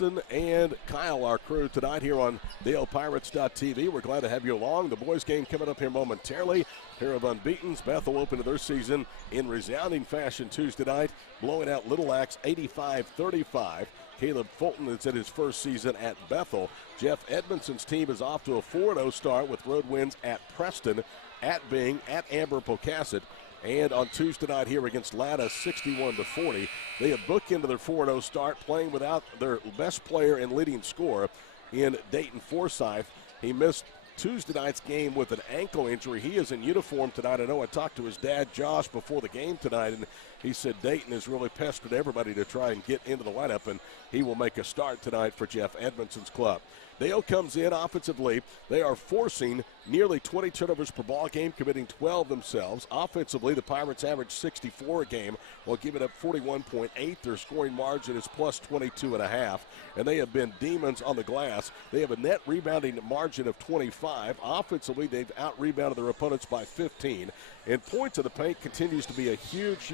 Preston and Kyle, our crew tonight here on DalePirates.tv. We're glad to have you along. The boys game coming up here momentarily. Pair of unbeatens. Bethel opened their season in resounding fashion Tuesday night, blowing out Little Axe 85-35. Caleb Fulton is in his first season at Bethel. Jeff Edmondson's team is off to a 4-0 start with road wins at Preston, at Bing, at Amber Pocasset, and on Tuesday night here against Latta, 61-40. They have booked into their 4-0 start, playing without their best player and leading scorer in Dayton Forsyth. He missed Tuesday night's game with an ankle injury. He is in uniform tonight. I know I talked to his dad, Josh, before the game tonight, and he said Dayton has really pestered everybody to try and get into the lineup, and he will make a start tonight for Jeff Edmondson's club. Dale comes in offensively. They are forcing nearly 20 turnovers per ball game, committing 12 themselves. Offensively, the Pirates average 64 a game while giving up 41.8. Their scoring margin is plus 22.5, and they have been demons on the glass. They have a net rebounding margin of 25. Offensively, they've out-rebounded their opponents by 15. And points in the paint continues to be a huge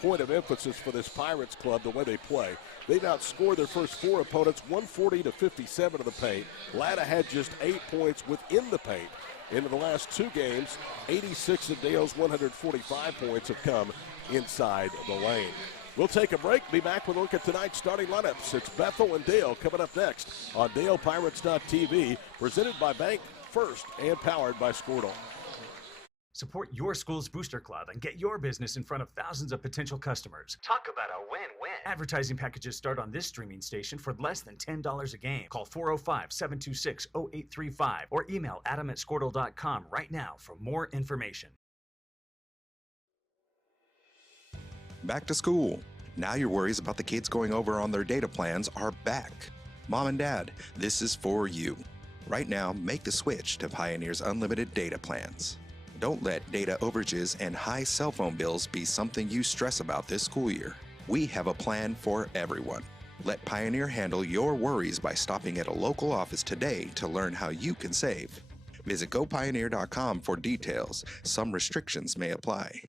point of emphasis for this Pirates club, the way they play. They've outscored their first four opponents 140-57 of the paint. Latta had just 8 points within the paint. In the last two games, 86 of Dale's 145 points have come inside the lane. We'll take a break, be back with a look at tonight's starting lineups. It's Bethel and Dale coming up next on DalePirates.tv, presented by Bank First and powered by Squirtle. Support your school's booster club and get your business in front of thousands of potential customers. Talk about a win-win. Advertising packages start on this streaming station for less than $10 a game. Call 405-726-0835 or email adam@squirtle.com right now for more information. Back to school. Now your worries about the kids going over on their data plans are back. Mom and Dad, this is for you. Right now, make the switch to Pioneer's unlimited data plans. Don't let data overages and high cell phone bills be something you stress about this school year. We have a plan for everyone. Let Pioneer handle your worries by stopping at a local office today to learn how you can save. Visit gopioneer.com for details. Some restrictions may apply.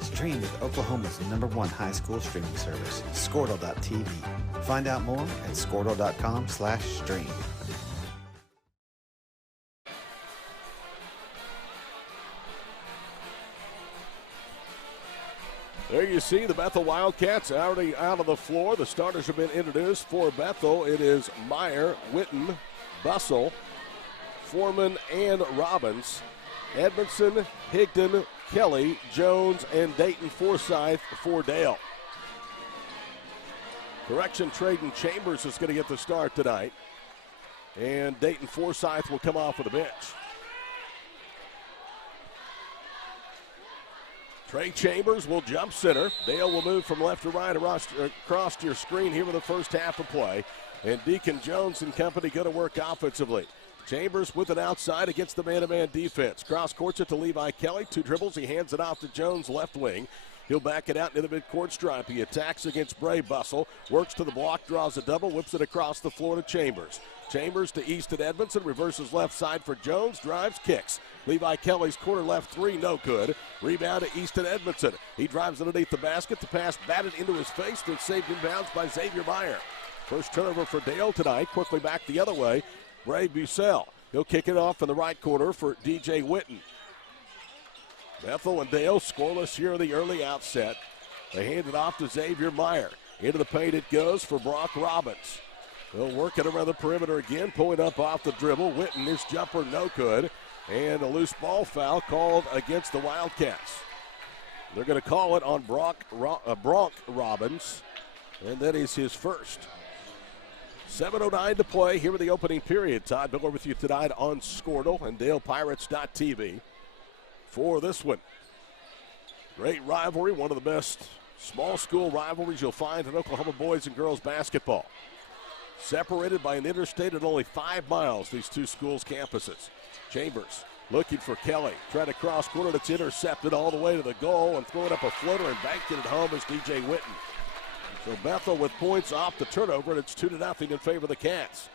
Stream with Oklahoma's #1 high school streaming service, Squirtle.tv. Find out more at Squirtle.com/stream. There you see the Bethel Wildcats already out of the floor. The starters have been introduced for Bethel. It is Meyer, Witten, Bussell, Foreman, and Robbins. Edmondson, Higdon, Kelly, Jones, and Dayton Forsyth for Dale. Correction, Traden Chambers is going to get the start tonight. And Dayton Forsyth will come off of the bench. Trey Chambers will jump center. Dale will move from left to right across your screen here with the first half of play. And Deacon Jones and company go to work offensively. Chambers with it outside against the man-to-man defense. Cross courts it to Levi Kelly. 2 dribbles. He hands it off to Jones, left wing. He'll back it out into the midcourt stripe. He attacks against Bray. Bussell works to the block, draws a double, whips it across the floor to Chambers. Chambers to Easton Edmondson, reverses left side for Jones, drives, kicks. Levi Kelly's corner left three, no good. Rebound to Easton Edmondson. He drives underneath the basket. The pass batted into his face, but saved in bounds by Xavier Meyer. First turnover for Dale tonight. Quickly back the other way. Bray Bussell. He'll kick it off in the right corner for DJ Witten. Bethel and Dale scoreless here in the early outset. They hand it off to Xavier Meyer. Into the paint it goes for Brock Robbins. They'll work it around the perimeter again, pulling up off the dribble. Witten, his jumper no good. And a loose ball foul called against the Wildcats. They're going to call it on Brock Robbins, and that is his first. 7:09 to play here in the opening period. Todd Miller with you tonight on Squirtle and DalePirates.tv for this one. Great rivalry, one of the best small school rivalries you'll find in Oklahoma boys and girls basketball. Separated by an interstate at only 5 miles, these two schools' campuses. Chambers Looking for Kelly. Trying to cross corner. It's intercepted all the way to the goal and throwing up a floater and banking it home is DJ Witten. So Bethel with points off the turnover, and it's 2-0 in favor of the Cats.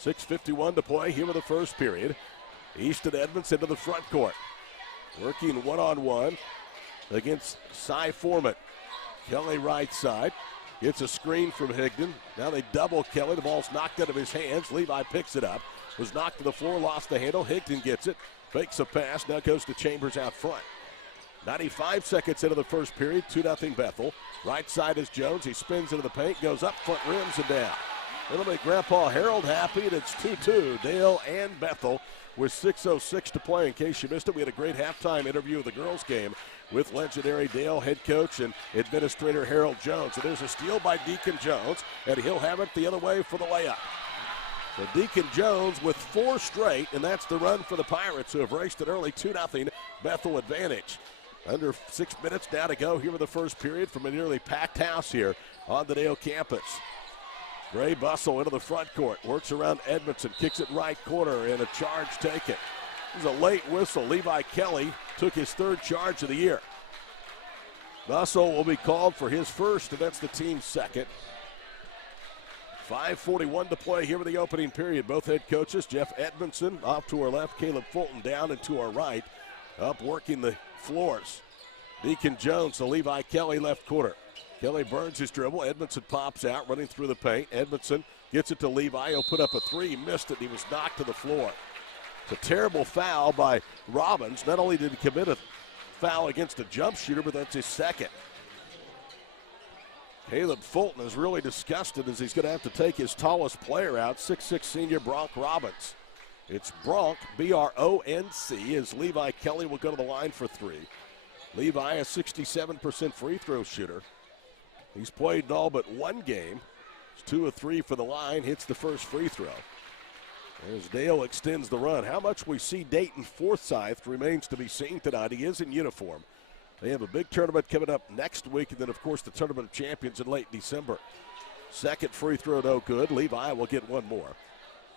6:51 to play here in the first period. Easton Edmonds into the front court. Working one-on-one against Cy Foreman. Kelly right side. Gets a screen from Higdon. Now they double Kelly. The ball's knocked out of his hands. Levi picks it up. Was knocked to the floor, lost the handle. Higdon gets it. Fakes a pass. Now goes to Chambers out front. 95 seconds into the first period. 2-0 Bethel. Right side is Jones. He spins into the paint. Goes up front, rims and down. It'll make Grandpa Harold happy, and it's 2-2. Dale and Bethel with 6:06 to play. In case you missed it, we had a great halftime interview of the girls' game with legendary Dale head coach and administrator Harold Jones. And there's a steal by Deacon Jones, and he'll have it the other way for the layup. So Deacon Jones with 4 straight, and that's the run for the Pirates, who have raced an early 2-0 Bethel advantage. Under 6 minutes now to go here in the first period from a nearly packed house here on the Dale campus. Gray Bustle into the front court, works around Edmondson, kicks it right corner, and a charge taken. This is a late whistle. Levi Kelly took his 3rd charge of the year. Bustle will be called for his first, and that's the team's 2nd. 5:41 to play here in the opening period. Both head coaches, Jeff Edmondson off to our left, Caleb Fulton down and to our right, up working the floors. Deacon Jones to Levi Kelly left corner. Kelly burns his dribble. Edmondson pops out, running through the paint. Edmondson gets it to Levi. He'll put up a 3. He missed it. He was knocked to the floor. It's a terrible foul by Robbins. Not only did he commit a foul against a jump shooter, but that's his 2nd. Caleb Fulton is really disgusted as he's going to have to take his tallest player out, 6'6" senior Bronk Robbins. It's Bronk, B-R-O-N-C, as Levi Kelly will go to the line for 3. Levi, a 67% free throw shooter. He's played in all but 1 game. It's 2 of 3 for the line, hits the first free throw. As Dale extends the run. How much we see Dayton Forsyth remains to be seen tonight. He is in uniform. They have a big tournament coming up next week, and then, of course, the Tournament of Champions in late December. 2nd free throw, no good. Levi will get 1 more.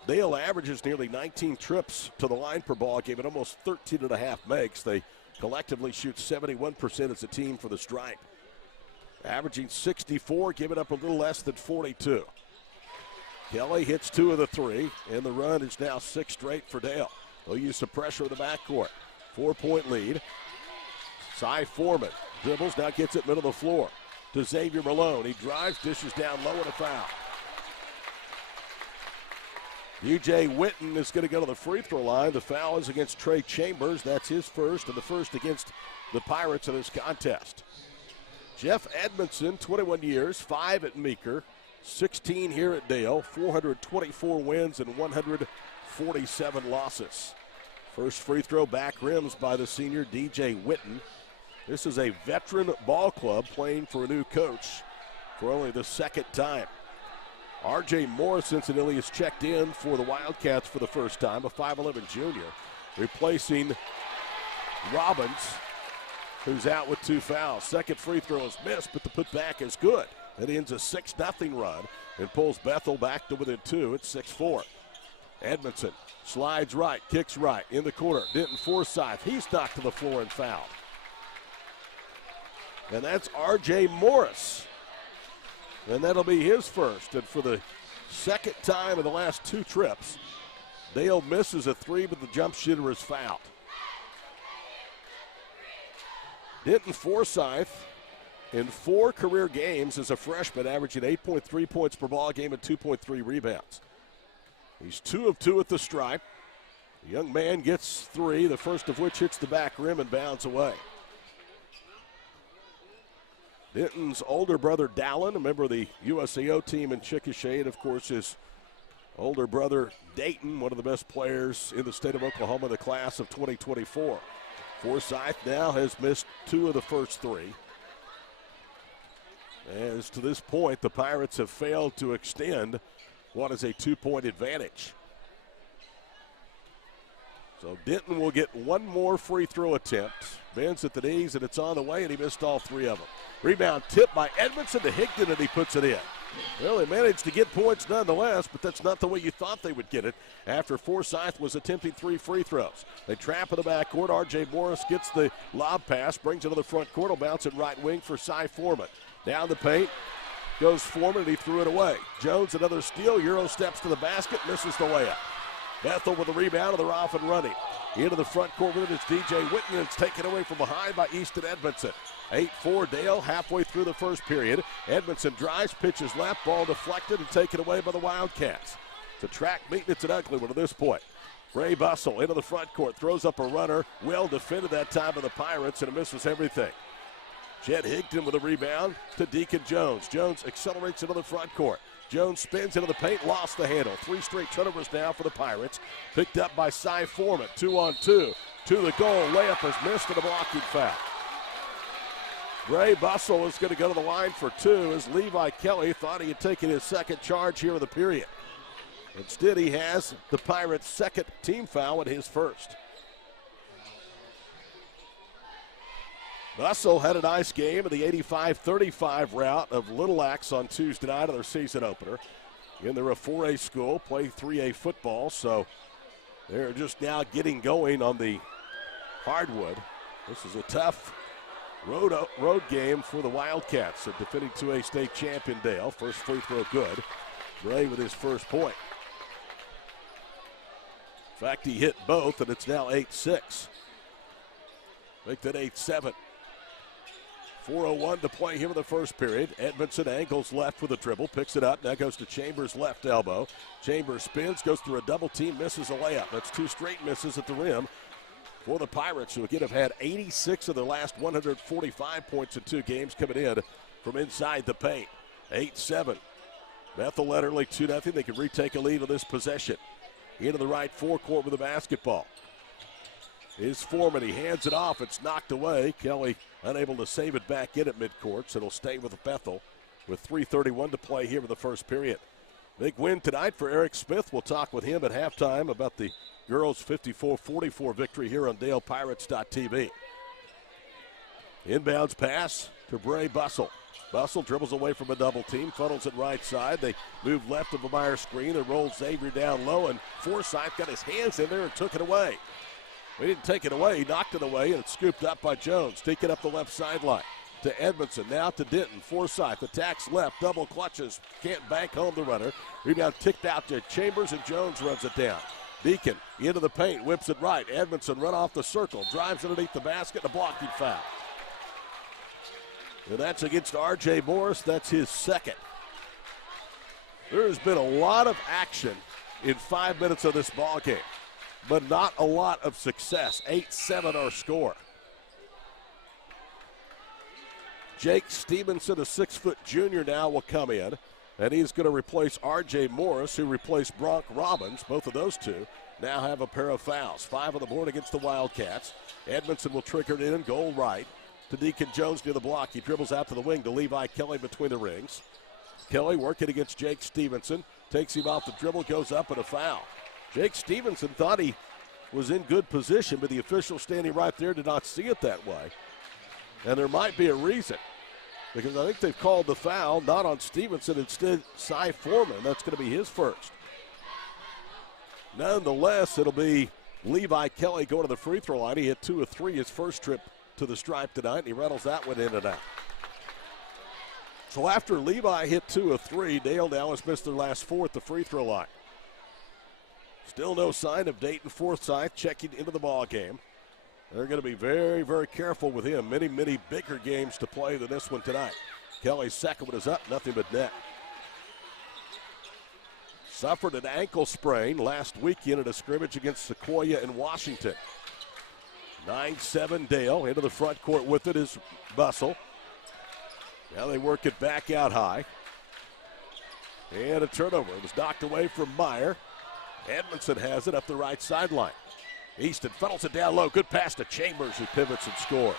Dale averages nearly 19 trips to the line per ball game and almost 13.5 makes. They collectively shoot 71% as a team for the Stripe. Averaging 64, giving up a little less than 42. Kelly hits 2 of the 3, and the run is now 6 straight for Dale. They'll use some pressure in the backcourt. 4-point lead. Cy Foreman dribbles, now gets it middle of the floor to Xavier Malone. He drives, dishes down low, and a foul. DJ Witten is going to go to the free throw line. The foul is against Trey Chambers. That's his first, and the first against the Pirates in this contest. Jeff Edmondson, 21 years, 5 at Meeker, 16 here at Dale, 424 wins and 147 losses. First free throw back rims by the senior DJ Witten. This is a veteran ball club playing for a new coach for only the 2nd time. R.J. Morris, incidentally, has checked in for the Wildcats for the first time, a 5'11 junior, replacing Robbins, who's out with 2 fouls. 2nd free throw is missed, but the putback is good. It ends a 6-0 run and pulls Bethel back to within 2. It's 6-4. Edmondson slides right, kicks right, in the corner. Denton Forsyth, he's knocked to the floor and fouled. And that's R.J. Morris. And that'll be his first. And for the 2nd time in the last 2 trips, Dale misses a 3, but the jump shooter is fouled. Denton Forsyth, in 4 career games as a freshman, averaging 8.3 points per ball game and 2.3 rebounds. He's 2 of 2 at the stripe. The young man gets 3, the first of which hits the back rim and bounds away. Denton's older brother, Dallin, a member of the USAO team in Chickasha, and of course his older brother, Dayton, one of the best players in the state of Oklahoma in the class of 2024. Forsyth now has missed 2 of the first 3. As to this point, the Pirates have failed to extend what is a 2-point advantage. So Denton will get 1 more free throw attempt. Bends at the knees, and it's on the way, and he missed all 3 of them. Rebound tip by Edmondson to Higdon, and he puts it in. Well, they managed to get points nonetheless, but that's not the way you thought they would get it after Forsyth was attempting 3 free throws. They trap in the backcourt. R.J. Morris gets the lob pass, brings it to the front court, will bounce it right wing for Cy Foreman. Down the paint goes Foreman, and he threw it away. Jones, another steal. Euro steps to the basket, misses the layup. Bethel with the rebound, and they're off and running. Into the front court with it is DJ Whitten, and it's taken away from behind by Easton Edmondson. 8-4 Dale halfway through the first period. Edmondson drives, pitches left, ball deflected and taken away by the Wildcats. It's a track meet, it's an ugly one at this point. Ray Bussell into the front court, throws up a runner, well defended that time by the Pirates, and it misses everything. Jed Higdon with a rebound to Deacon Jones. Jones accelerates into the front court. Jones spins into the paint, lost the handle. 3 straight turnovers now for the Pirates. Picked up by Cy Foreman, 2-on-2. To the goal, layup is missed and a blocking foul. Ray Bussell is going to go to the line for 2 as Levi Kelly thought he had taken his second charge here in the period. Instead, he has the Pirates' second team foul and his first. Bussell had a nice game in the 85-35 rout of Little Axe on Tuesday night of their season opener. Again, they're a 4A school, play 3A football, so they're just now getting going on the hardwood. This is a tough road game for the Wildcats, a defending 2A state champion Dale. First free throw good. Bray with his first point. In fact, he hit both, and it's now 8-6. Make that 8-7. 4:01 to play here in the first period. Edmondson angles left with a dribble, picks it up, now goes to Chambers' left elbow. Chambers spins, goes through a double team, misses a layup. That's 2 straight misses at the rim for the Pirates, who again have had 86 of their last 145 points in 2 games coming in from inside the paint. 8-7. Bethel led early 2-0. They can retake a lead on this possession. Into the right forecourt with the basketball. Is Foreman, he hands it off, it's knocked away. Kelly unable to save it back in at midcourt, so it'll stay with Bethel with 3:31 to play here in the first period. Big win tonight for Eric Smith. We'll talk with him at halftime about the girls' 54-44 victory here on DalePirates.tv. Inbounds pass to Bray Bussell. Bussell dribbles away from a double team, funnels it right side. They move left of the Meyer screen. They roll Xavier down low, and Forsyth got his hands in there and took it away. We didn't take it away. He knocked it away, and it's scooped up by Jones. Taking up the left sideline to Edmondson. Now to Denton. Forsyth attacks left. Double clutches. Can't bank home the runner. Rebound ticked out to Chambers, and Jones runs it down. Deacon into the paint. Whips it right. Edmondson run off the circle. Drives underneath the basket. A blocking foul. And that's against R.J. Morris. That's his second. There has been a lot of action in 5 minutes of this ball game, but not a lot of success. 8-7 our score. Jake Stevenson, a 6-foot junior now, will come in, and he's going to replace R.J. Morris, who replaced Bronk Robbins. Both of those two now have a pair of fouls. 5 on the board against the Wildcats. Edmondson will trigger it in, goal right to Deacon Jones near the block. He dribbles out to the wing to Levi Kelly between the rings. Kelly working against Jake Stevenson. Takes him off the dribble, goes up, and a foul. Jake Stevenson thought he was in good position, but the official standing right there did not see it that way. And there might be a reason, because I think they've called the foul not on Stevenson, instead Cy Foreman. That's going to be his first. Nonetheless, it'll be Levi Kelly going to the free throw line. He hit 2 of 3 his first trip to the stripe tonight, and he rattles that one in and out. So after Levi hit 2 of 3, Dale now has missed their last 4 at the free throw line. Still no sign of Dayton Forsyth checking into the ball game. They're going to be very, very careful with him. Many, many bigger games to play than this one tonight. Kelly's second one is up, nothing but net. Suffered an ankle sprain last weekend at a scrimmage against Sequoia in Washington. 9-7 Dale. Into the front court with it is Bussell. Now they work it back out high. And a turnover. It was knocked away from Meyer. Edmondson has it up the right sideline. Easton funnels it down low. Good pass to Chambers, who pivots and scores.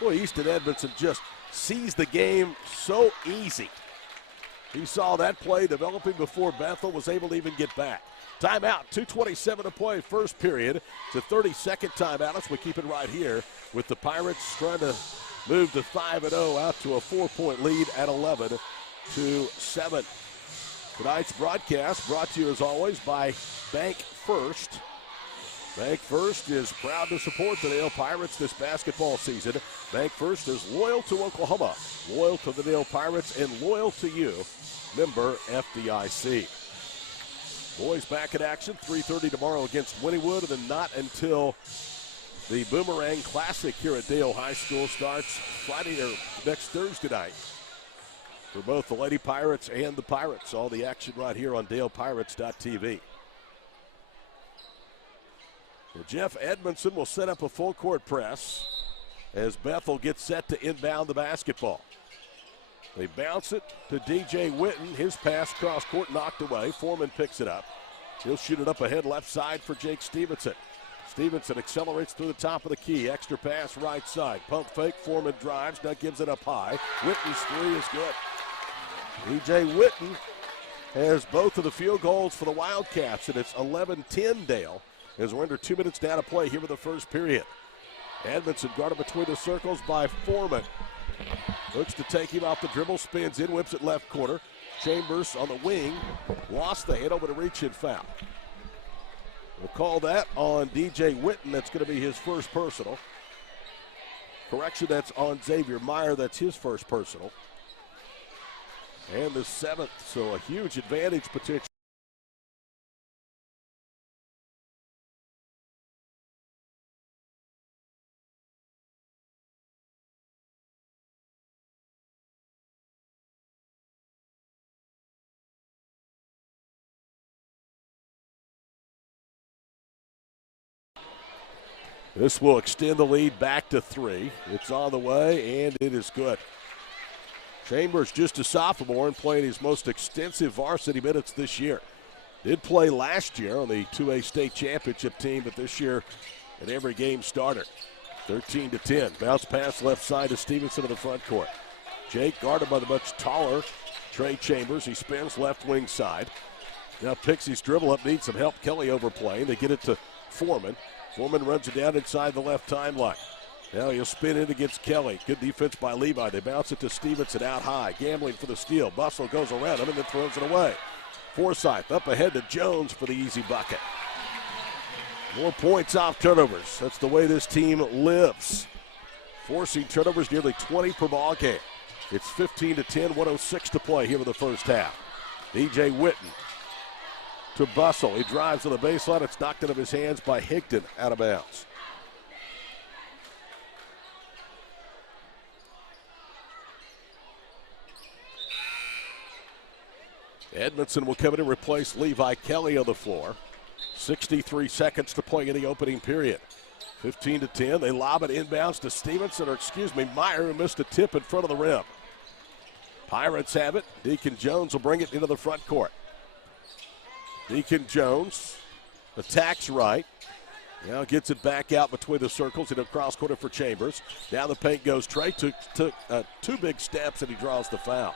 Boy, Easton Edmondson just sees the game so easy. He saw that play developing before Bethel was able to even get back. Timeout, 2:27 to play, first period. It's a 30-second timeout as we keep it right here with the Pirates trying to move to 5-0 out to a 4-point lead at 11 to 7. Tonight's broadcast brought to you as always by Bank First. Bank First is proud to support the Dale Pirates this basketball season. Bank First is loyal to Oklahoma, loyal to the Dale Pirates, and loyal to you. Member FDIC. Boys back in action, 3:30 tomorrow against Wynnewood, and then not until the Boomerang Classic here at Dale High School starts Friday or next Thursday night for both the Lady Pirates and the Pirates. All the action right here on DalePirates.tv. Well, Jeff Edmondson will set up a full court press as Bethel gets set to inbound the basketball. They bounce it to DJ Witten. His pass cross court knocked away. Foreman picks it up. He'll shoot it up ahead left side for Jake Stevenson. Stevenson accelerates through the top of the key. Extra pass right side. Pump fake. Foreman drives. Now gives it up high. Witten's three is good. DJ Witten has both of the field goals for the Wildcats, and it's 11-10 Dale as we're under 2 minutes down to play here with the first period. Edmondson guarded between the circles by Foreman. Looks to take him off the dribble, spins in, whips it left corner. Chambers on the wing, lost the handle, but a reach-in foul. We'll call that on DJ Witten. That's going to be his first personal. Correction, that's on Xavier Meyer. That's his first personal. And the 7th, so a huge advantage potential. This will extend the lead back to 3. It's on the way, and it is good. Chambers, just a sophomore and playing his most extensive varsity minutes this year. Did play last year on the 2A state championship team, but this year an every game starter. 13-10. Bounce pass left side to Stevenson in the front court. Jake guarded by the much taller Trey Chambers. He spins left wing side. Now picks his dribble up, needs some help. Kelly overplaying. They get it to Foreman. Foreman runs it down inside the left timeline. Now he'll spin in against Kelly. Good defense by Levi. They bounce it to Stevenson out high. Gambling for the steal. Bustle goes around him and then throws it away. Forsythe up ahead to Jones for the easy bucket. More points off turnovers. That's the way this team lives. Forcing turnovers nearly 20 per ball game. It's 15-10, 1:06 to play here in the first half. DJ Witten to Bustle. He drives to the baseline. It's knocked out of his hands by Higdon out of bounds. Edmondson will come in and replace Levi Kelly on the floor. 63 seconds to play in the opening period. 15-10. They lob it inbounds to Stevenson, Meyer, who missed a tip in front of the rim. Pirates have it. Deacon Jones will bring it into the front court. Deacon Jones attacks right. Now gets it back out between the circles into cross corner for Chambers. Down the paint goes Trey. Took 2 big steps and he draws the foul.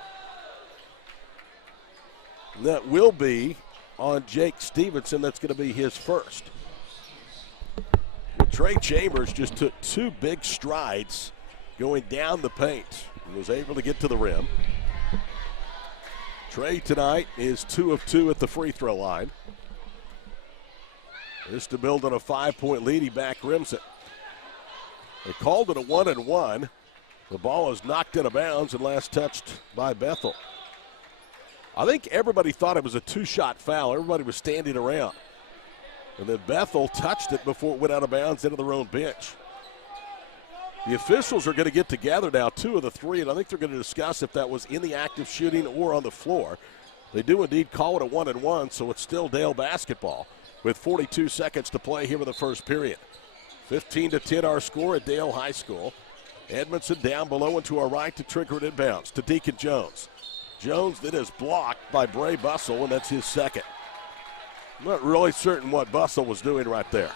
That will be on Jake Stevenson. That's going to be his first. Well, Trey Chambers just took 2 big strides going down the paint and was able to get to the rim. Trey tonight is 2 of 2 at the free throw line. This to build on a 5-point lead. He back rims it. They called it a 1-and-1. The ball is knocked out of bounds and last touched by Bethel. I think everybody thought it was a 2-shot foul. Everybody was standing around. And then Bethel touched it before it went out of bounds into their own bench. The officials are going to get together now, 2 of the 3, and I think they're going to discuss if that was in the act of shooting or on the floor. They do indeed call it a 1-and-1, so it's still Dale basketball with 42 seconds to play here in the first period. 15-10 our score at Dale High School. Edmondson down below and to our right to trigger it inbounds to Deacon Jones. Jones then is blocked by Bray Bustle, and that's his second. I'm not really certain what Bustle was doing right there.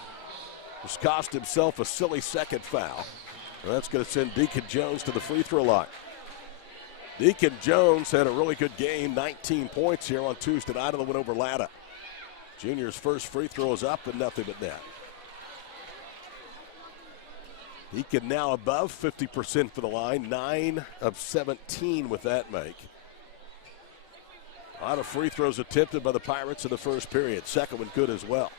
Just cost himself a silly second foul. And that's going to send Deacon Jones to the free throw line. Deacon Jones had a really good game, 19 points here on Tuesday night on the win over Latta. Junior's first free throw is up and nothing but net. Deacon now above 50% for the line, 9 of 17 with that make. A lot of free throws attempted by the Pirates in the first period. Second one good as well.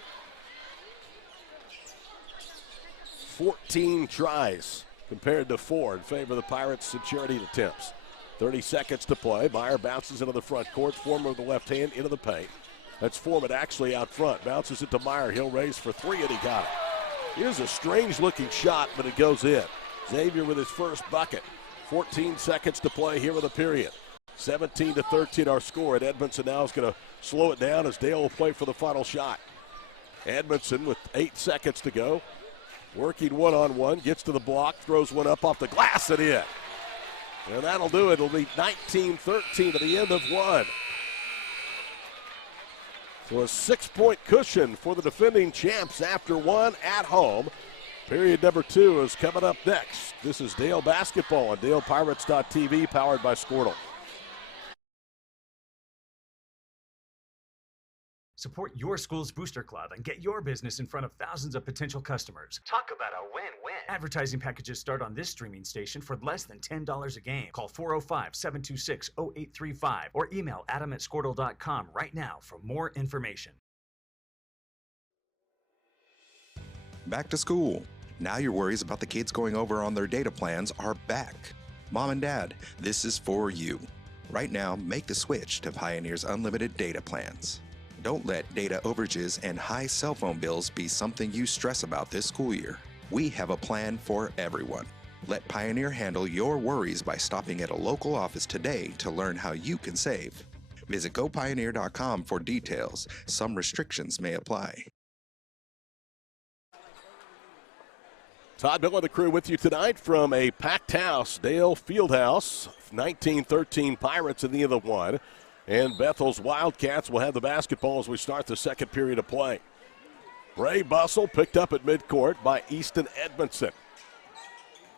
14 tries compared to 4 in favor of the Pirates' charity attempts. 30 seconds to play. Meyer bounces into the front court. Foreman with the left hand into the paint. That's Foreman actually out front. Bounces it to Meyer. He'll raise for 3, and he got it. Here's a strange-looking shot, but it goes in. Xavier with his first bucket. 14 seconds to play here in the period. 17-13 our score, and Edmondson now is going to slow it down as Dale will play for the final shot. Edmondson with 8 seconds to go. Working one-on-one, gets to the block, throws one up off the glass and in. And that'll do it. It'll be 19-13 to the end of one. So a 6-point cushion for the defending champs after one at home. Period number 2 is coming up next. This is Dale Basketball on DalePirates.tv, powered by Squirtle. Support your school's booster club and get your business in front of thousands of potential customers. Talk about a win-win. Advertising packages start on this streaming station for less than $10 a game. Call 405-726-0835 or email adam@squirtle.com right now for more information. Back to school. Now your worries about the kids going over on their data plans are back. Mom and Dad, this is for you. Right now, make the switch to Pioneer's unlimited data plans. Don't let data overages and high cell phone bills be something you stress about this school year. We have a plan for everyone. Let Pioneer handle your worries by stopping at a local office today to learn how you can save. Visit gopioneer.com for details. Some restrictions may apply. Todd Miller, the crew, with you tonight from a packed house, Dale Fieldhouse. 19-13 Pirates in the end of one. And Bethel's Wildcats will have the basketball as we start the second period of play. Ray Bussell picked up at midcourt by Easton Edmondson.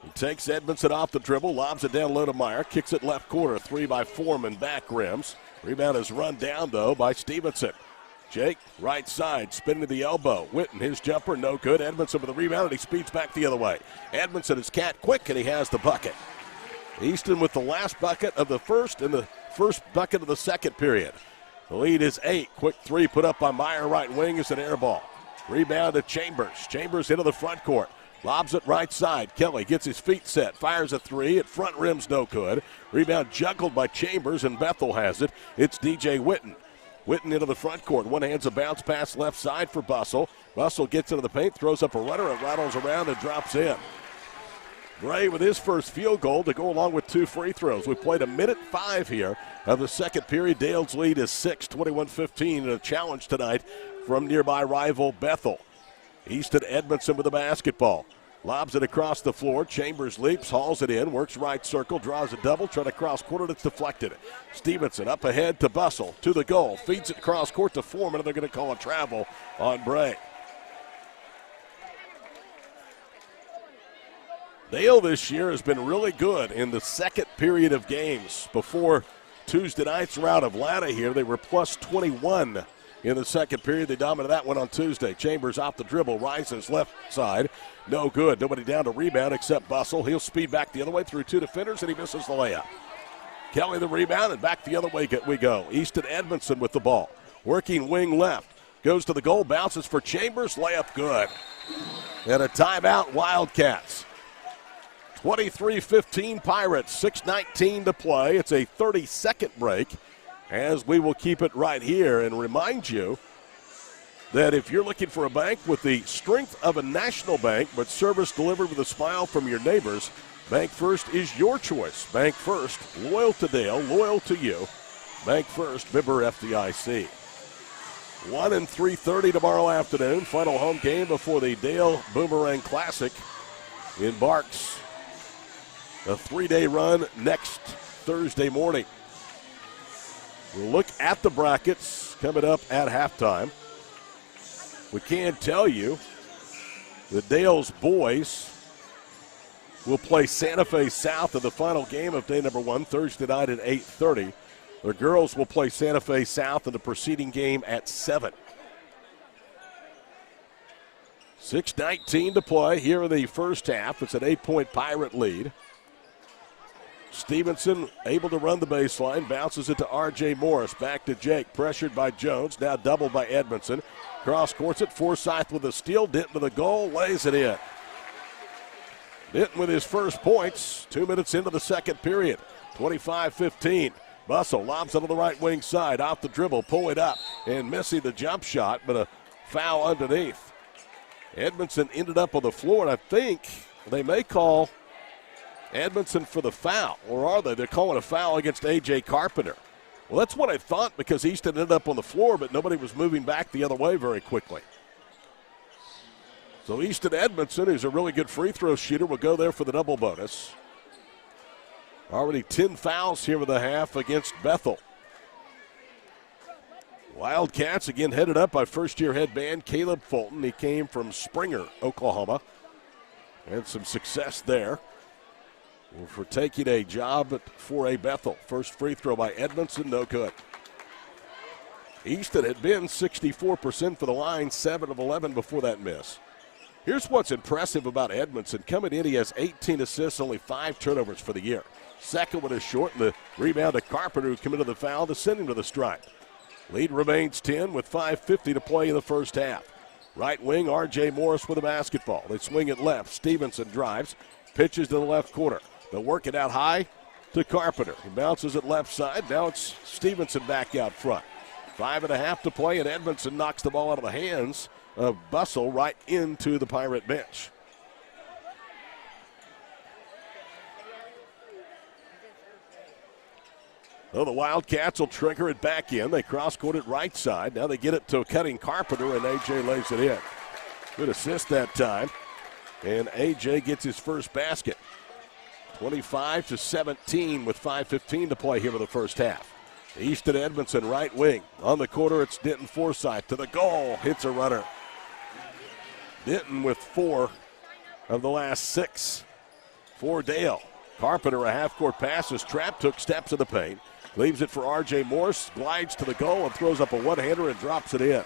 He takes Edmondson off the dribble, lobs it down low to Meyer, kicks it left corner, 3 by Foreman, back rims. Rebound is run down, though, by Stevenson. Jake, right side, spinning to the elbow. Witten, his jumper, no good. Edmondson with the rebound, and he speeds back the other way. Edmondson is cat quick, and he has the bucket. Easton with the last bucket of the first and the first bucket of the second period. The lead is 8. Quick 3 put up by Meyer, right wing, is an air ball. Rebound to Chambers. Chambers into the front court. Lobs it right side. Kelly gets his feet set. Fires a 3. At front rim's no good. Rebound juggled by Chambers, and Bethel has it. It's DJ Witten. Witten into the front court. One hand's a bounce pass left side for Bussell. Bussell gets into the paint, throws up a runner, and rattles around and drops in. Gray with his first field goal to go along with 2 free throws. We played 1:05 here of the second period. Dale's lead is 6, 21-15, and a challenge tonight from nearby rival Bethel. Easton Edmondson with the basketball. Lobs it across the floor. Chambers leaps, hauls it in, works right circle, draws a double, trying to cross court, and it's deflected. Stevenson up ahead to Bussell, to the goal, feeds it cross court to Foreman, and they're going to call a travel on Bray. Dale this year has been really good in the second period of games. Before Tuesday night's rout of Latta here, they were plus 21 in the second period. They dominated that one on Tuesday. Chambers off the dribble, rises left side. No good. Nobody down to rebound except Bussell. He'll speed back the other way through 2 defenders, and he misses the layup. Kelly the rebound, and back the other way we go. Easton Edmondson with the ball. Working wing left. Goes to the goal, bounces for Chambers. Layup good. And a timeout, Wildcats. 23-15 Pirates, 6:19 to play. It's a 30-second break, as we will keep it right here and remind you that if you're looking for a bank with the strength of a national bank but service delivered with a smile from your neighbors, Bank First is your choice. Bank First, loyal to Dale, loyal to you. Bank First, member FDIC. 1 and 3:30 tomorrow afternoon. Final home game before the Dale Boomerang Classic embarks a 3-day run next Thursday morning. We'll look at the brackets coming up at halftime. We can tell you that Dale's boys will play Santa Fe South in the final game of day number 1 Thursday night at 8:30. The girls will play Santa Fe South in the preceding game at 7. 6:19 to play here in the first half. It's an 8-point Pirate lead. Stevenson able to run the baseline, bounces it to R.J. Morris. Back to Jake, pressured by Jones, now doubled by Edmondson. Cross courts it, Forsythe with a steal, Denton to the goal, lays it in. Denton with his first points, 2 minutes into the second period, 25-15. Bussell lobs it on the right wing side, off the dribble, pull it up, and missing the jump shot, but a foul underneath. Edmondson ended up on the floor, and I think they may call Edmondson for the foul, or are they? They're calling a foul against A.J. Carpenter. Well, that's what I thought because Easton ended up on the floor, but nobody was moving back the other way very quickly. So Easton Edmondson, who's a really good free throw shooter, will go there for the double bonus. Already 10 fouls here in the half against Bethel. Wildcats again headed up by first-year head man Caleb Fulton. He came from Springer, Oklahoma. Had some success there for taking a job at 4A Bethel. First free throw by Edmondson, no good. Easton had been 64% for the line, 7 of 11 before that miss. Here's what's impressive about Edmondson. Coming in, he has 18 assists, only 5 turnovers for the year. Second one is short, and the rebound to Carpenter, who committed the foul to send him to the stripe. Lead remains 10 with 5:50 to play in the first half. Right wing, R.J. Morris with the basketball. They swing it left. Stevenson drives, pitches to the left corner. They'll work it out high to Carpenter. He bounces it left side. Now it's Stevenson back out front. 5.5 to play, and Edmondson knocks the ball out of the hands of Bussell right into the Pirate bench. So the Wildcats will trigger it back in. They cross-court it right side. Now they get it to cutting Carpenter, and A.J. lays it in. Good assist that time. And A.J. gets his first basket. 25-17 with 5:15 to play here in the first half. Easton Edmondson, right wing. On the quarter, it's Denton Forsythe to the goal. Hits a runner. Denton with 4 of the last 6 for Dale. Carpenter, a half-court pass is trapped, took steps in the paint. Leaves it for R.J. Morris, glides to the goal and throws up a one-hander and drops it in.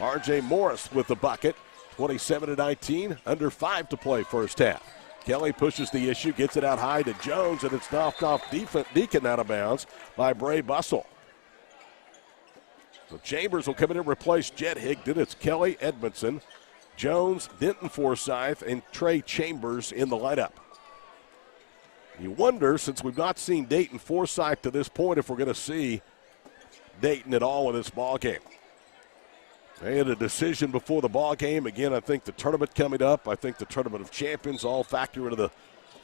R.J. Morris with the bucket, 27-19, under 5 to play first half. Kelly pushes the issue, gets it out high to Jones, and it's knocked off Deacon out of bounds by Bray Bussell. So Chambers will come in and replace Jet Higdon. It's Kelly, Edmondson, Jones, Denton Forsythe, and Trey Chambers in the lineup. You wonder, since we've not seen Dayton Forsythe to this point, if we're going to see Dayton at all in this ball game. They had a decision before the ball game. Again, I think the tournament coming up, I think the Tournament of Champions all factor into the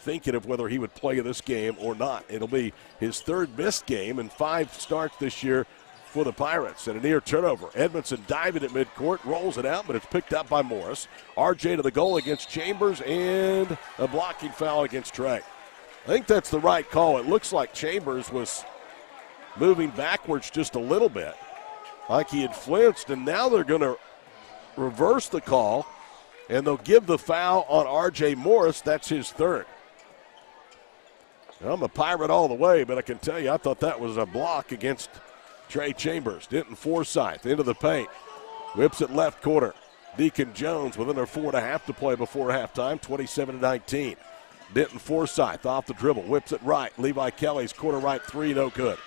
thinking of whether he would play in this game or not. It'll be his 3rd missed game and 5 starts this year for the Pirates. And a near turnover. Edmondson diving at midcourt, rolls it out, but it's picked up by Morris. RJ to the goal against Chambers, and a blocking foul against Trey. I think that's the right call. It looks like Chambers was moving backwards just a little bit, like he had flinched, and now they're going to reverse the call, and they'll give the foul on R.J. Morris. That's his 3rd. Now, I'm a Pirate all the way, but I can tell you I thought that was a block against Trey Chambers. Denton Forsythe into the paint. Whips it left corner. Deacon Jones with under 4.5 to play before halftime, 27-19. Denton Forsythe off the dribble, whips it right. Levi Kelly's corner right 3, no good.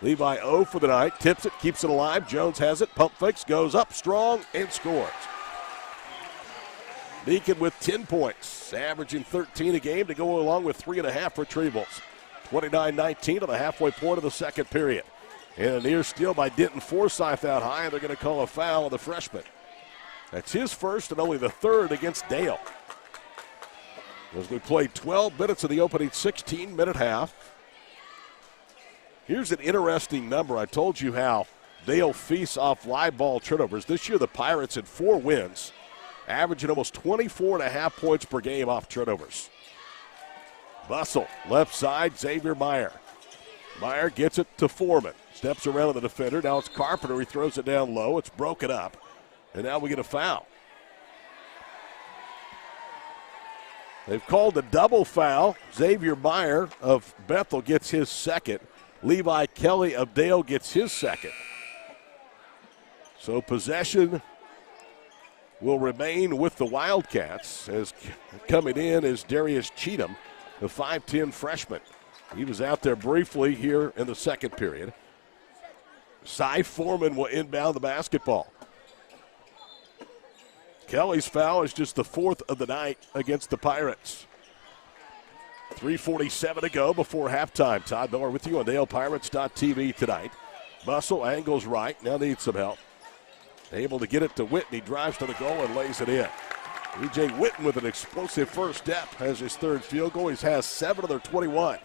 Levi 0 for the night, tips it, keeps it alive. Jones has it, pump fakes, goes up strong, and scores. Deacon with 10 points, averaging 13 a game to go along with 3.5 retrievals. 29-19 to the halfway point of the second period. And a near steal by Denton Forsythe out high, and they're going to call a foul on the freshman. That's his first and only the 3rd against Dale. As we played 12 minutes of the opening 16-minute half. Here's an interesting number. I told you how Dale feasts off live ball turnovers. This year the Pirates had 4 wins, averaging almost 24.5 points per game off turnovers. Bussell, left side, Xavier Meyer. Meyer gets it to Foreman. Steps around the defender. Now it's Carpenter. He throws it down low. It's broken up. And now we get a foul. They've called a double foul. Xavier Meyer of Bethel gets his 2nd. Levi Kelly of Dale gets his 2nd. So possession will remain with the Wildcats. As coming in is Darius Cheatham, the 5'10 freshman. He was out there briefly here in the second period. Cy Foreman will inbound the basketball. Kelly's foul is just the fourth of the night against the Pirates. 3:47 to go before halftime. Todd Miller with you on DalePirates.tv tonight. Bustle angles right, now needs some help. Able to get it to Whitney, drives to the goal and lays it in. E.J. Witten with an explosive first step has his third field goal. He has 7 of their 21.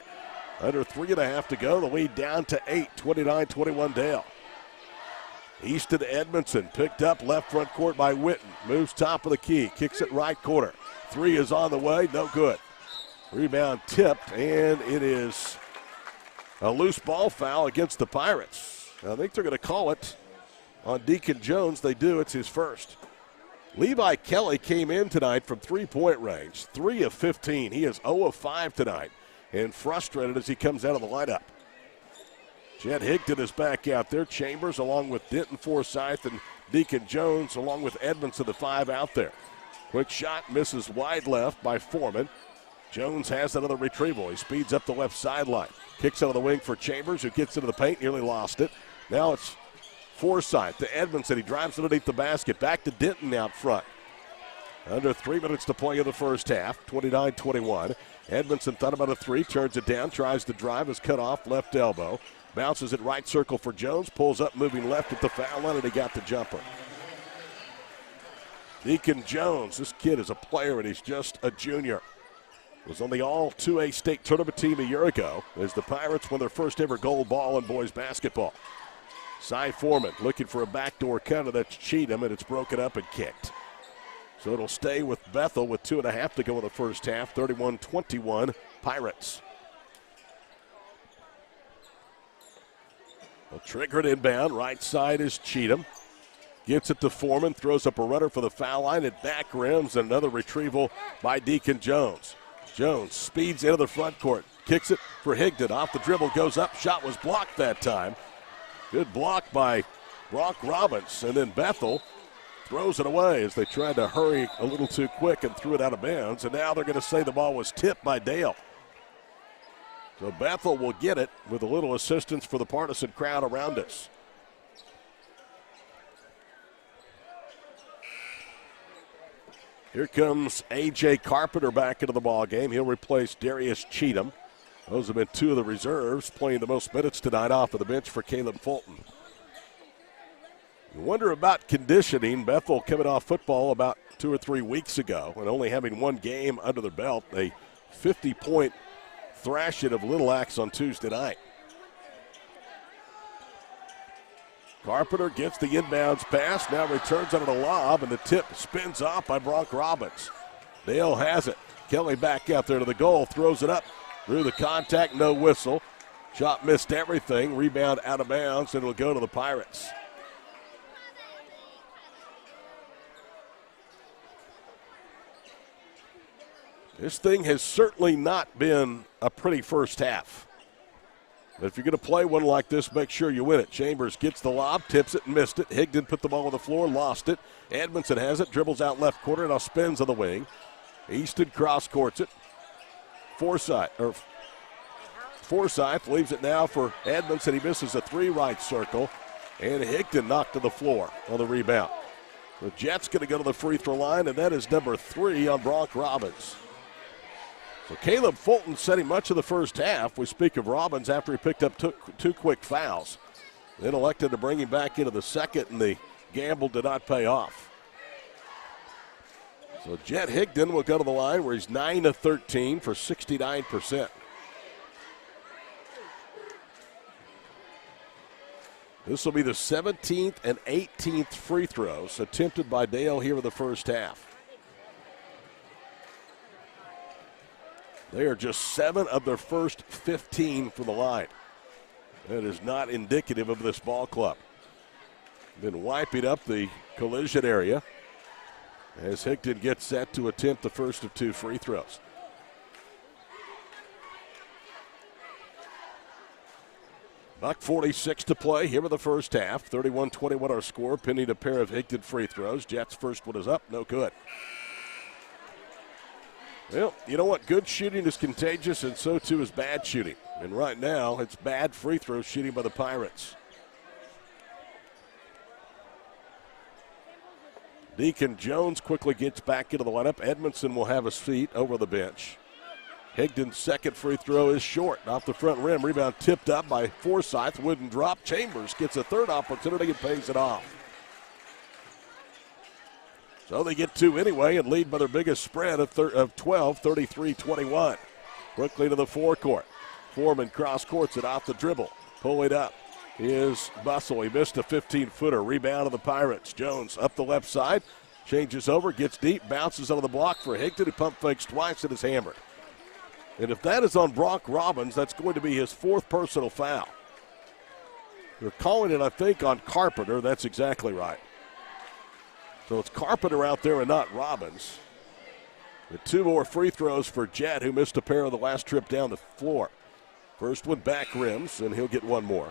Under 3.5 to go, the lead down to 8, 29-21 Dale. Easton Edmondson picked up left front court by Witten. Moves top of the key, kicks it right corner. 3 is on the way, no good. Rebound tipped, and it is a loose ball foul against the Pirates. I think they're going to call it on Deacon Jones. They do, it's his first. Levi Kelly came in tonight from three-point range, 3 of 15. He is 0 of 5 tonight and frustrated as he comes out of the lineup. Chet Higdon is back out there. Chambers along with Denton Forsythe and Deacon Jones along with Edmondson, the 5 out there. Quick shot misses wide left by Foreman. Jones has another retrieval. He speeds up the left sideline. Kicks out of the wing for Chambers, who gets into the paint, nearly lost it. Now it's Forsythe to Edmondson. He drives underneath the basket. Back to Denton out front. Under 3 minutes to play in the first half, 29-21. Edmondson thought about a 3, turns it down, tries to drive, is cut off, left elbow. Bounces it right circle for Jones, pulls up, moving left at the foul line, and he got the jumper. Deacon Jones, this kid is a player, and he's just a junior. Was on the All-2A state tournament team a year ago as the Pirates won their first ever gold ball in boys basketball. Cy Foreman looking for a backdoor cutter. That's Cheatham, and it's broken up and kicked. So it'll stay with Bethel with 2.5 to go in the first half. 31-21 Pirates. Well, triggered inbound. Right side is Cheatham. Gets it to Foreman. Throws up a runner for the foul line. It back rims. And another retrieval by Deacon Jones. Jones speeds into the front court. Kicks it for Higdon. Off the dribble. Goes up. Shot was blocked that time. Good block by Brock Robbins. And then Bethel throws it away as they tried to hurry a little too quick and threw it out of bounds. And now they're going to say the ball was tipped by Dale. So Bethel will get it with a little assistance for the partisan crowd around us. Here comes A.J. Carpenter back into the ball game. He'll replace Darius Cheatham. Those have been 2 of the reserves playing the most minutes tonight off of the bench for Caleb Fulton. You wonder about conditioning. Bethel coming off football about 2 or 3 weeks ago and only having 1 game under their belt. A 50-point thrashing of Little Axe on Tuesday night. Carpenter gets the inbounds pass, now returns on a lob, and the tip spins off by Brock Robbins. Dale has it. Kelly back out there to the goal, throws it up through the contact, no whistle. Shot missed everything, rebound out of bounds, and it'll go to the Pirates. This thing has certainly not been a pretty first half. But if you're going to play one like this, make sure you win it. Chambers gets the lob, tips it, and missed it. Higdon put the ball on the floor, lost it. Edmondson has it, dribbles out left corner, now spins on the wing. Easton cross-courts it. Forsythe leaves it now for Edmondson. He misses a 3 right circle, and Higdon knocked to the floor on the rebound. The Jets going to go to the free throw line, and that is number 3 on Brock Robbins. So Caleb Fulton setting much of the first half. We speak of Robbins after he picked up 2 quick fouls. Then elected to bring him back into the second, and the gamble did not pay off. So Jet Higdon will go to the line where he's 9 of 13 for 69%. This will be the 17th and 18th free throws attempted by Dale here in the first half. They are just 7 of their first 15 from the line. That is not indicative of this ball club. Been wiping up the collision area as Higdon gets set to attempt the first of 2 free throws. $1:46 to play here in the first half. 31-21 our score, pending a pair of Higdon free throws. Jets' first one is up, no good. Well, you know what? Good shooting is contagious, and so too is bad shooting. And right now, it's bad free throw shooting by the Pirates. Deacon Jones quickly gets back into the lineup. Edmondson will have a seat over the bench. Higdon's second free throw is short. Off the front rim. Rebound tipped up by Forsythe. Wouldn't drop. Chambers gets a third opportunity and pays it off. So they get two anyway and lead by their biggest spread of 12, 33-21. Quickly to the forecourt. Foreman cross courts it off the dribble. Pull it up is Bustle. He missed a 15-footer. Rebound of the Pirates. Jones up the left side. Changes over, gets deep, bounces out of the block for Higdon, who pump fakes twice and is hammered. And if that is on Brock Robbins, that's going to be his fourth personal foul. They're calling it, I think, on Carpenter. That's exactly right. So it's Carpenter out there and not Robbins. The two more free throws for Jett, who missed a pair of the last trip down the floor. First one back rims, and he'll get one more.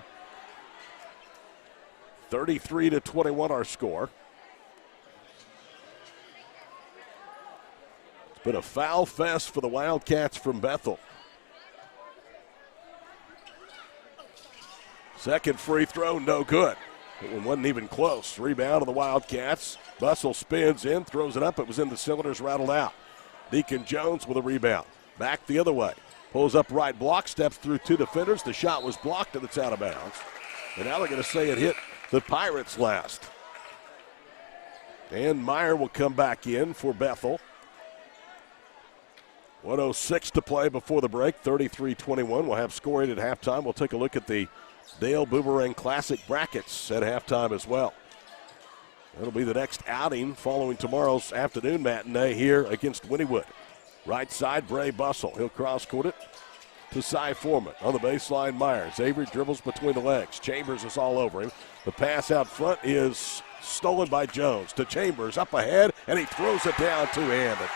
33-21 our score. It's been a foul fest for the Wildcats from Bethel. Second free throw, no good. It wasn't even close. Rebound of the Wildcats. Bustle spins in, throws it up. It was in the cylinders, rattled out. Deacon Jones with a rebound. Back the other way. Pulls up right block, steps through two defenders. The shot was blocked and it's out of bounds. And now they're going to say it hit the Pirates last. And Meyer will come back in for Bethel. 1:06 to play before the break. 33-21. We'll have scoring at halftime. We'll take a look at the Dale Boomerang Classic brackets at halftime as well. That'll be the next outing following tomorrow's afternoon matinee here against Wynnewood. Right side, Bray Bustle. He'll cross-court it to Cy Foreman. On the baseline, Myers. Avery dribbles between the legs. Chambers is all over him. The pass out front is stolen by Jones to Chambers. Up ahead, and he throws it down two-handed.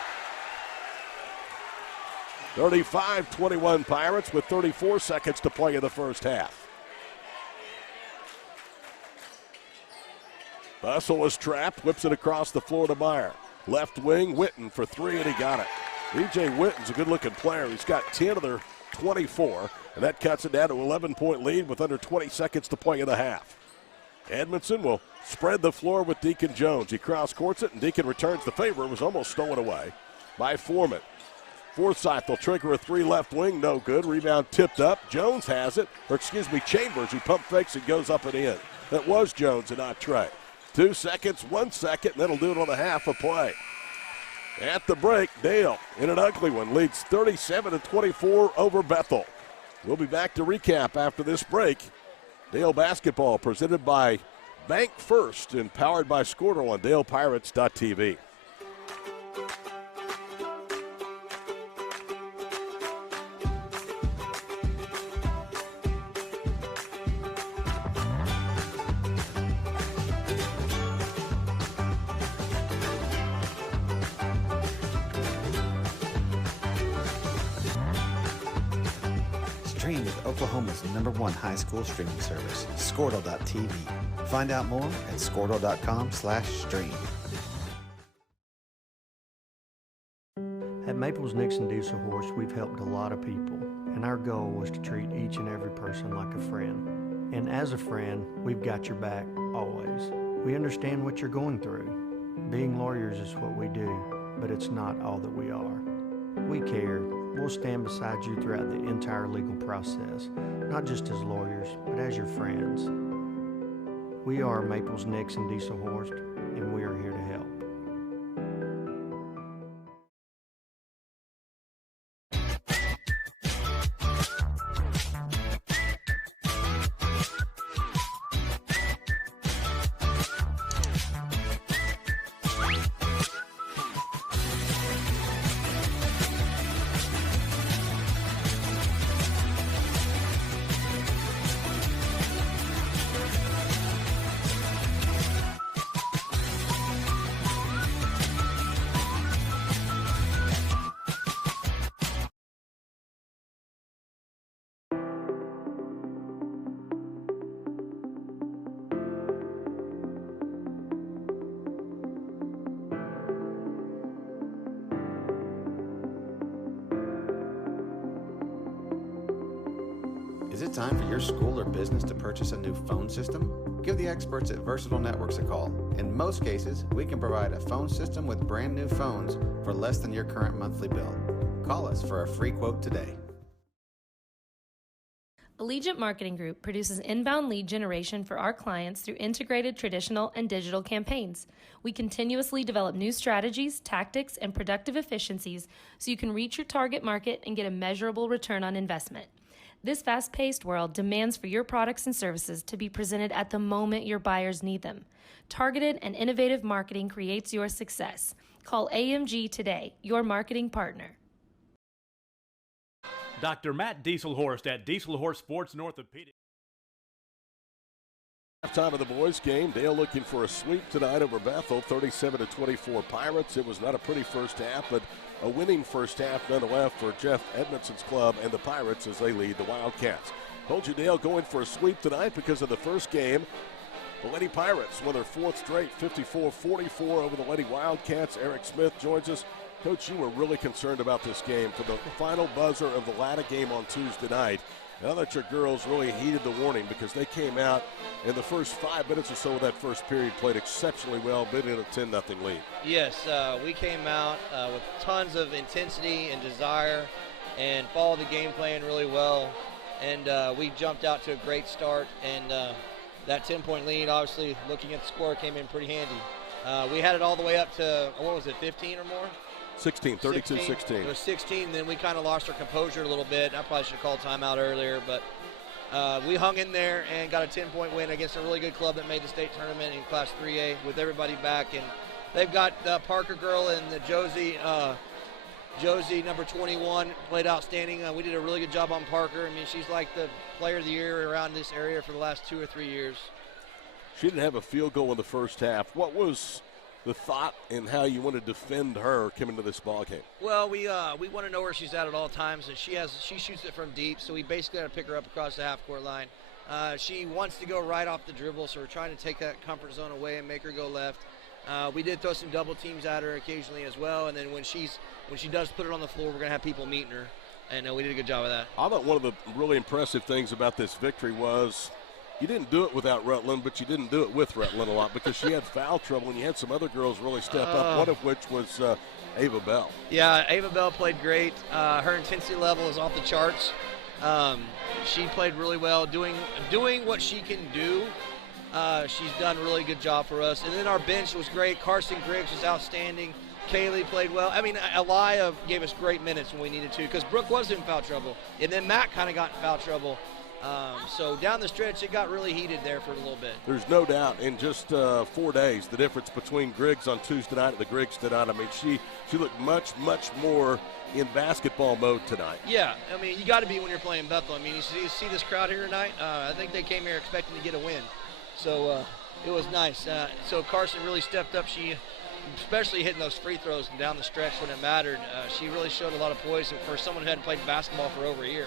35-21 Pirates with 34 seconds to play in the first half. Bustle was trapped, whips it across the floor to Meyer. Left wing, Witten for three, and he got it. E.J. Witten's a good-looking player. He's got 10 of their 24, and that cuts it down to an 11-point lead with under 20 seconds to play in the half. Edmondson will spread the floor with Deacon Jones. He cross-courts it, and Deacon returns the favor. It was almost stolen away by Foreman. Forsythe will trigger a three left wing, no good. Rebound tipped up. Jones has it, Chambers, who pump fakes and goes up and in. That was Jones and not Trey. 2 seconds, 1 second, and that'll do it on the half of play. At the break, Dale, in an ugly one, leads 37-24 over Bethel. We'll be back to recap after this break. Dale basketball presented by Bank First and powered by Squirtle on DalePirates.tv. Stream with Oklahoma's #1 high school streaming service, Squirtle.tv. Find out more at Squirtle.com/stream. At Maples Nixon Diesel Horse, we've helped a lot of people, and our goal was to treat each and every person like a friend. And as a friend, we've got your back, always. We understand what you're going through. Being lawyers is what we do, but it's not all that we are. We care. We'll stand beside you throughout the entire legal process, not just as lawyers, but as your friends. We are Maples Nixon Diesel Horse, and we are here to help. Is it time for your school or business to purchase a new phone system? Give the experts at Versatile Networks a call. In most cases, we can provide a phone system with brand new phones for less than your current monthly bill. Call us for a free quote today. Allegiant Marketing Group produces inbound lead generation for our clients through integrated traditional and digital campaigns. We continuously develop new strategies, tactics, and productive efficiencies so you can reach your target market and get a measurable return on investment. This fast-paced world demands for your products and services to be presented at the moment your buyers need them. Targeted and innovative marketing creates your success. Call AMG today, your marketing partner. Dr. Matt Dieselhorst at Dieselhorst Sports and Orthopedic. Halftime of the boys game. Dale looking for a sweep tonight over Bethel, 37-24 Pirates. It was not a pretty first half, but a winning first half nonetheless for Jeff Edmondson's club and the Pirates as they lead the Wildcats. Told you Dale going for a sweep tonight because of the first game. The Lady Pirates won their fourth straight, 54-44 over the Lady Wildcats. Eric Smith joins us. Coach, you were really concerned about this game for the final buzzer of the Latta game on Tuesday night. Now that your girls really heeded the warning because they came out in the first 5 minutes or so of that first period, played exceptionally well, beating a 10-0 lead. Yes, we came out with tons of intensity and desire and followed the game plan really well. And we jumped out to a great start. And that 10-point lead, obviously, looking at the score, came in pretty handy. We had it all the way up to, 15 or more? 16, 32-16. It was 16, then we kind of lost our composure a little bit. I probably should have called timeout earlier, but we hung in there and got a 10-point win against a really good club that made the state tournament in Class 3A with everybody back. And they've got the Parker girl and the Josie, number 21, played outstanding. We did a really good job on Parker. I mean, she's like the player of the year around this area for the last 2 or 3 years. She didn't have a field goal in the first half. What was the thought and how you want to defend her coming to this ball game? Well, we want to know where she's at all times, and she shoots it from deep, so we basically got to pick her up across the half-court line. She wants to go right off the dribble, so we're trying to take that comfort zone away and make her go left. We did throw some double teams at her occasionally as well, and then when she does put it on the floor, we're going to have people meeting her, and we did a good job of that. I thought one of the really impressive things about this victory was you didn't do it without Rutland, but you didn't do it with Rutland a lot because she had foul trouble, and you had some other girls really step up, one of which was Ava Bell. Yeah, Ava Bell played great. Her intensity level is off the charts. She played really well, doing what she can do. She's done a really good job for us. And then our bench was great. Carson Griggs was outstanding. Kaylee played well. I mean, Elia gave us great minutes when we needed to because Brooke was in foul trouble. And then Matt kind of got in foul trouble. So down the stretch, it got really heated there for a little bit. There's no doubt in just 4 days the difference between Griggs on Tuesday night and the Griggs tonight. I mean, she looked much more in basketball mode tonight. Yeah, I mean, you got to be when you're playing Bethel. I mean, you see this crowd here tonight. I think they came here expecting to get a win. So it was nice. So Carson really stepped up. She, especially hitting those free throws and down the stretch when it mattered, she really showed a lot of poise for someone who hadn't played basketball for over a year.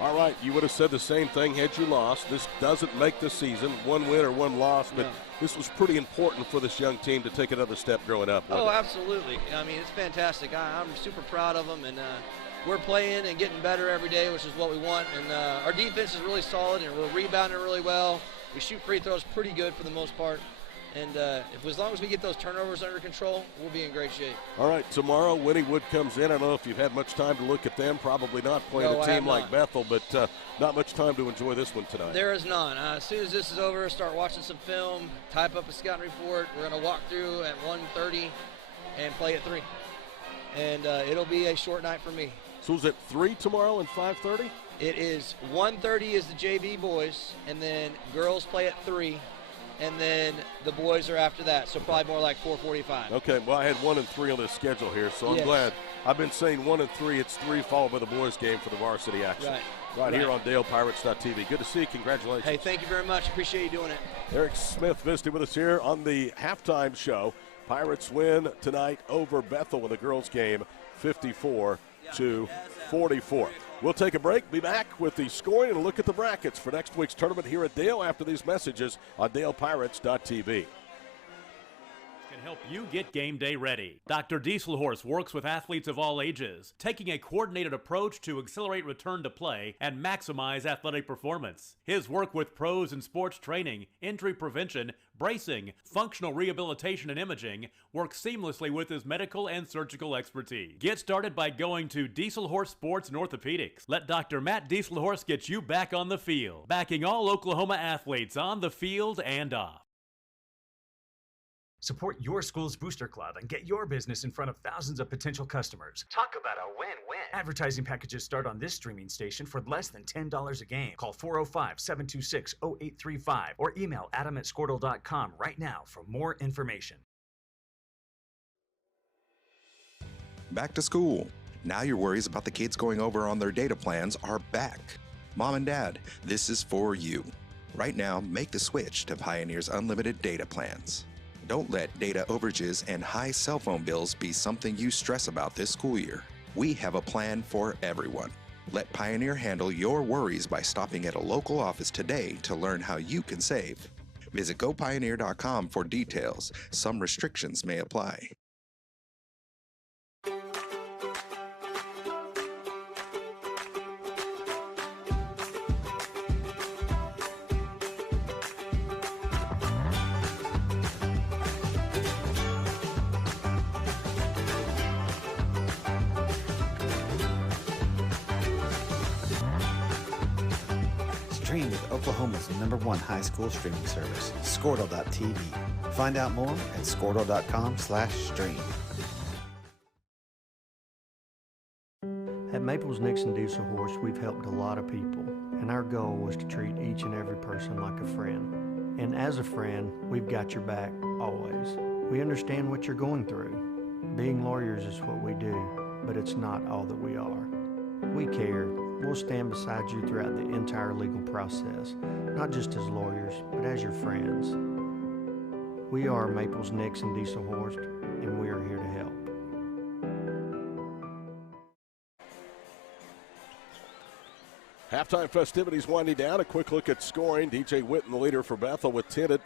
All right, you would have said the same thing had you lost. This doesn't make the season, one win or one loss, but this was pretty important for this young team to take another step growing up. Oh, absolutely. I mean, it's fantastic. I'm super proud of them, and we're playing and getting better every day, which is what we want. And our defense is really solid, and we're rebounding really well. We shoot free throws pretty good for the most part. And as long as we get those turnovers under control, we'll be in great shape. All right, tomorrow, Winnie Wood comes in. I don't know if you've had much time to look at them. Probably not playing a team like Bethel, but not much time to enjoy this one tonight. There is none. As soon as this is over, start watching some film, type up a scouting report. We're going to walk through at 1:30 and play at 3. And it'll be a short night for me. So is it 3 tomorrow and 5:30? It is 1:30 is the JV boys, and then girls play at 3. And then the boys are after that, so probably more like 4:45. Okay, well, I had 1 and 3 on this schedule here, so I'm glad. I've been saying 1 and 3. It's 3 followed by the boys' game for the varsity action. Right here on DalePirates.tv. Good to see you. Congratulations. Hey, thank you very much. Appreciate you doing it. Eric Smith visiting with us here on the halftime show. Pirates win tonight over Bethel in the girls' game, 54-44. We'll take a break, be back with the scoring and a look at the brackets for next week's tournament here at Dale after these messages on DalePirates.tv. help you get game day ready. Dr. Dieselhorst works with athletes of all ages, taking a coordinated approach to accelerate return to play and maximize athletic performance. His work with pros in sports training, injury prevention, bracing, functional rehabilitation, and imaging works seamlessly with his medical and surgical expertise. Get started by going to Dieselhorst Sports and Orthopedics. Let Dr. Matt Dieselhorst get you back on the field, backing all Oklahoma athletes on the field and off. Support your school's booster club and get your business in front of thousands of potential customers. Talk about a win-win. Advertising packages start on this streaming station for less than $10 a game. Call 405-726-0835 or email adam@squirtle.com right now for more information. Back to school. Now your worries about the kids going over on their data plans are back. Mom and Dad, this is for you. Right now, make the switch to Pioneer's unlimited data plans. Don't let data overages and high cell phone bills be something you stress about this school year. We have a plan for everyone. Let Pioneer handle your worries by stopping at a local office today to learn how you can save. Visit gopioneer.com for details. Some restrictions may apply. Stream with Oklahoma's #1 high school streaming service, Squirtle.tv. Find out more at Squirtle.com/stream. At Maples Nixon Dieselhorst, we've helped a lot of people, and our goal was to treat each and every person like a friend. And as a friend, we've got your back always. We understand what you're going through. Being lawyers is what we do, but it's not all that we are. We care. We'll stand beside you throughout the entire legal process, not just as lawyers, but as your friends. We are Maples Nixon Dieselhorst, and we are here to help. Halftime festivities winding down. A quick look at scoring. DJ Witten, the leader for Bethel, with 10 at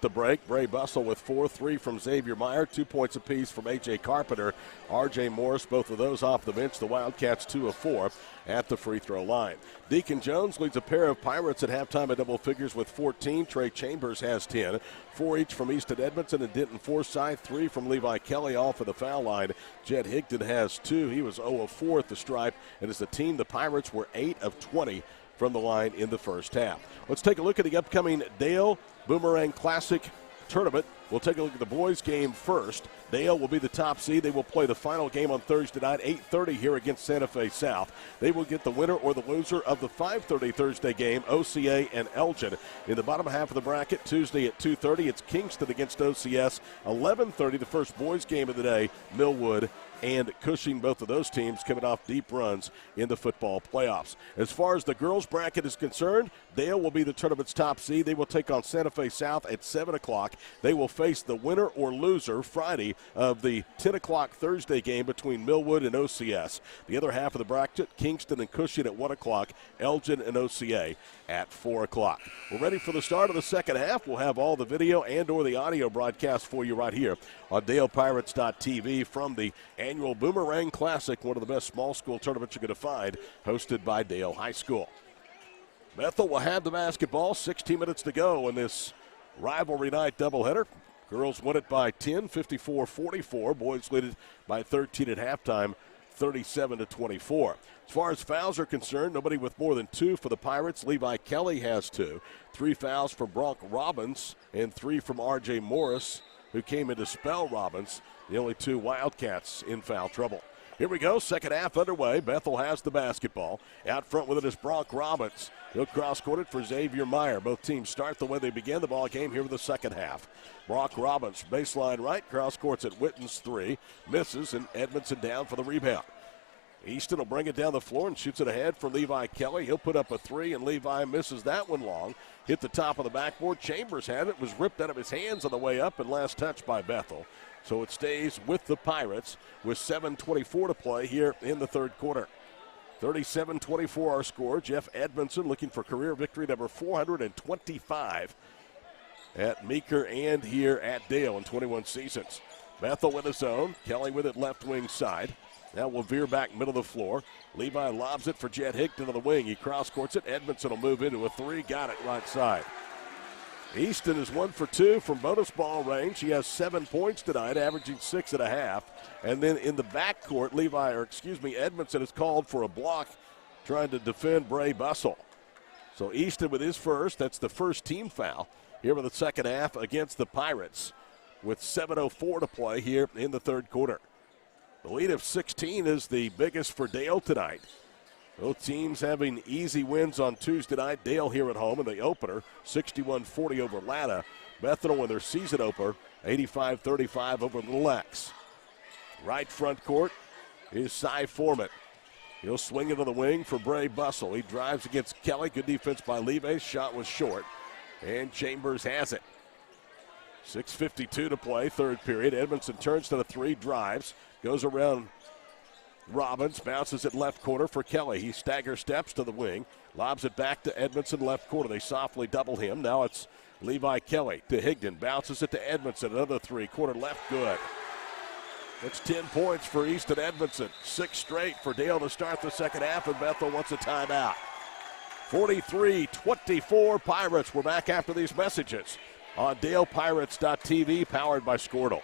the break. Bray Bussell with 4, 3 from Xavier Meyer, 2 points apiece from A.J. Carpenter. R.J. Morris, both of those off the bench. The Wildcats 2 of 4 at the free throw line. Deacon Jones leads a pair of Pirates at halftime at double figures with 14. Trey Chambers has 10. 4 each from Easton Edmondson and Denton Forsyth. 3 from Levi Kelly, all for the foul line. Jed Higdon has 2. He was 0 of 4 at the stripe. And as a team, the Pirates were 8 of 20 from the line in the first half. Let's take a look at the upcoming Dale Boomerang Classic tournament. We'll take a look at the boys' game first. Dale will be the top seed. They will play the final game on Thursday night, 8:30 here against Santa Fe South. They will get the winner or the loser of the 5:30 Thursday game, OCA and Elgin. In the bottom half of the bracket, Tuesday at 2:30, it's Kingston against OCS. 11:30, the first boys' game of the day, Millwood and Cushing, both of those teams coming off deep runs in the football playoffs. As far as the girls' bracket is concerned, Dale will be the tournament's top seed. They will take on Santa Fe South at 7 o'clock. They will face the winner or loser Friday of the 10 o'clock Thursday game between Millwood and OCS. The other half of the bracket, Kingston and Cushing at 1 o'clock, Elgin and OCA at 4 o'clock. We're ready for the start of the second half. We'll have all the video and or the audio broadcast for you right here on DalePirates.tv from the annual Boomerang Classic, one of the best small school tournaments you're going to find, hosted by Dale High School. Bethel will have the basketball. 16 minutes to go in this rivalry night doubleheader. Girls win it by 10, 54-44. Boys lead it by 13 at halftime, 37-24. As far as fouls are concerned, nobody with more than 2 for the Pirates. Levi Kelly has 2. 3 fouls from Bronk Robbins and 3 from R.J. Morris, who came in to spell Robbins. The only 2 Wildcats in foul trouble. Here we go, second half underway. Bethel has the basketball. Out front with it is Bronk Robbins. He'll cross-court it for Xavier Meyer. Both teams start the way they began the ball game here in the second half. Bronk Robbins, baseline right, cross-courts at Witten's 3. Misses, and Edmondson down for the rebound. Easton will bring it down the floor and shoots it ahead for Levi Kelly. He'll put up a 3, and Levi misses that one long. Hit the top of the backboard. Chambers had it. Was ripped out of his hands on the way up and last touched by Bethel. So it stays with the Pirates with 7:24 to play here in the third quarter. 37-24 our score. Jeff Edmondson looking for career victory number 425. at Meeker and here at Dale in 21 seasons. Bethel with his own. Kelly with it left wing side. Now will veer back middle of the floor. Levi lobs it for Jet Hickton to the wing. He cross-courts it. Edmondson will move into a three. Got it right side. Easton is 1 for 2 from bonus ball range. He has 7 points tonight, averaging 6.5. And then in the backcourt, Edmondson is called for a block trying to defend Bray Bussell. So Easton with his first. That's the first team foul here in the second half against the Pirates with 7:04 to play here in the third quarter. The lead of 16 is the biggest for Dale tonight. Both teams having easy wins on Tuesday night. Dale here at home in the opener, 61-40 over Latta. Bethel in their season opener, 85-35 over Little X. Right front court is Cy Foreman. He'll swing it to the wing for Bray Bussell. He drives against Kelly. Good defense by Leve. Shot was short. And Chambers has it. 6:52 to play, third period. Edmondson turns to the three, drives, goes around Robbins, bounces it left corner for Kelly. He stagger steps to the wing, lobs it back to Edmondson left corner. They softly double him. Now it's Levi Kelly to Higdon, bounces it to Edmondson. Another three, corner left, good. It's 10 points for Easton Edmondson. 6 straight for Dale to start the second half, and Bethel wants a timeout. 43-24 Pirates. We're back after these messages on DalePirates.tv, powered by Squirtle.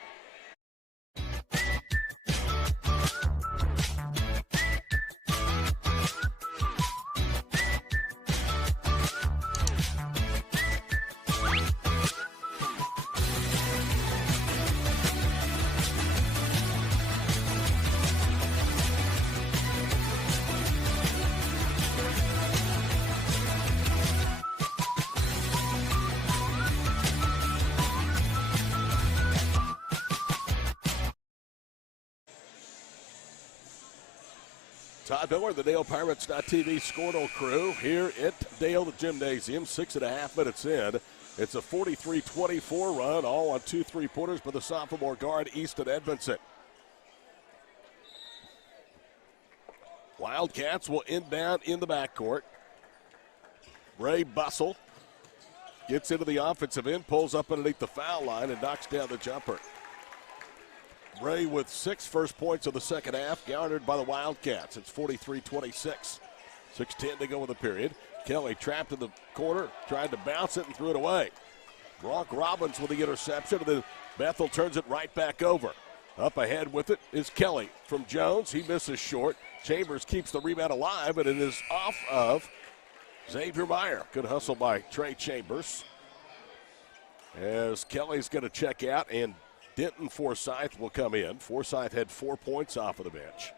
Todd Miller, the DalePirates.tv Squirtle crew here at Dale, the Gymnasium, 6.5 minutes in. It's a 43-24 run, all on 2 3-pointers by the sophomore guard, Easton Edmondson. Wildcats will inbound in the backcourt. Bray Bussell gets into the offensive end, pulls up underneath the foul line, and knocks down the jumper. Bray with 6 first points of the second half, garnered by the Wildcats. It's 43-26. 6:10 to go in the period. Kelly trapped in the corner, tried to bounce it and threw it away. Brock Robbins with the interception, and then Bethel turns it right back over. Up ahead with it is Kelly from Jones. He misses short. Chambers keeps the rebound alive, and it is off of Xavier Meyer. Good hustle by Trey Chambers. As Kelly's going to check out, and Denton Forsyth will come in. Forsyth had 4 points off of the bench.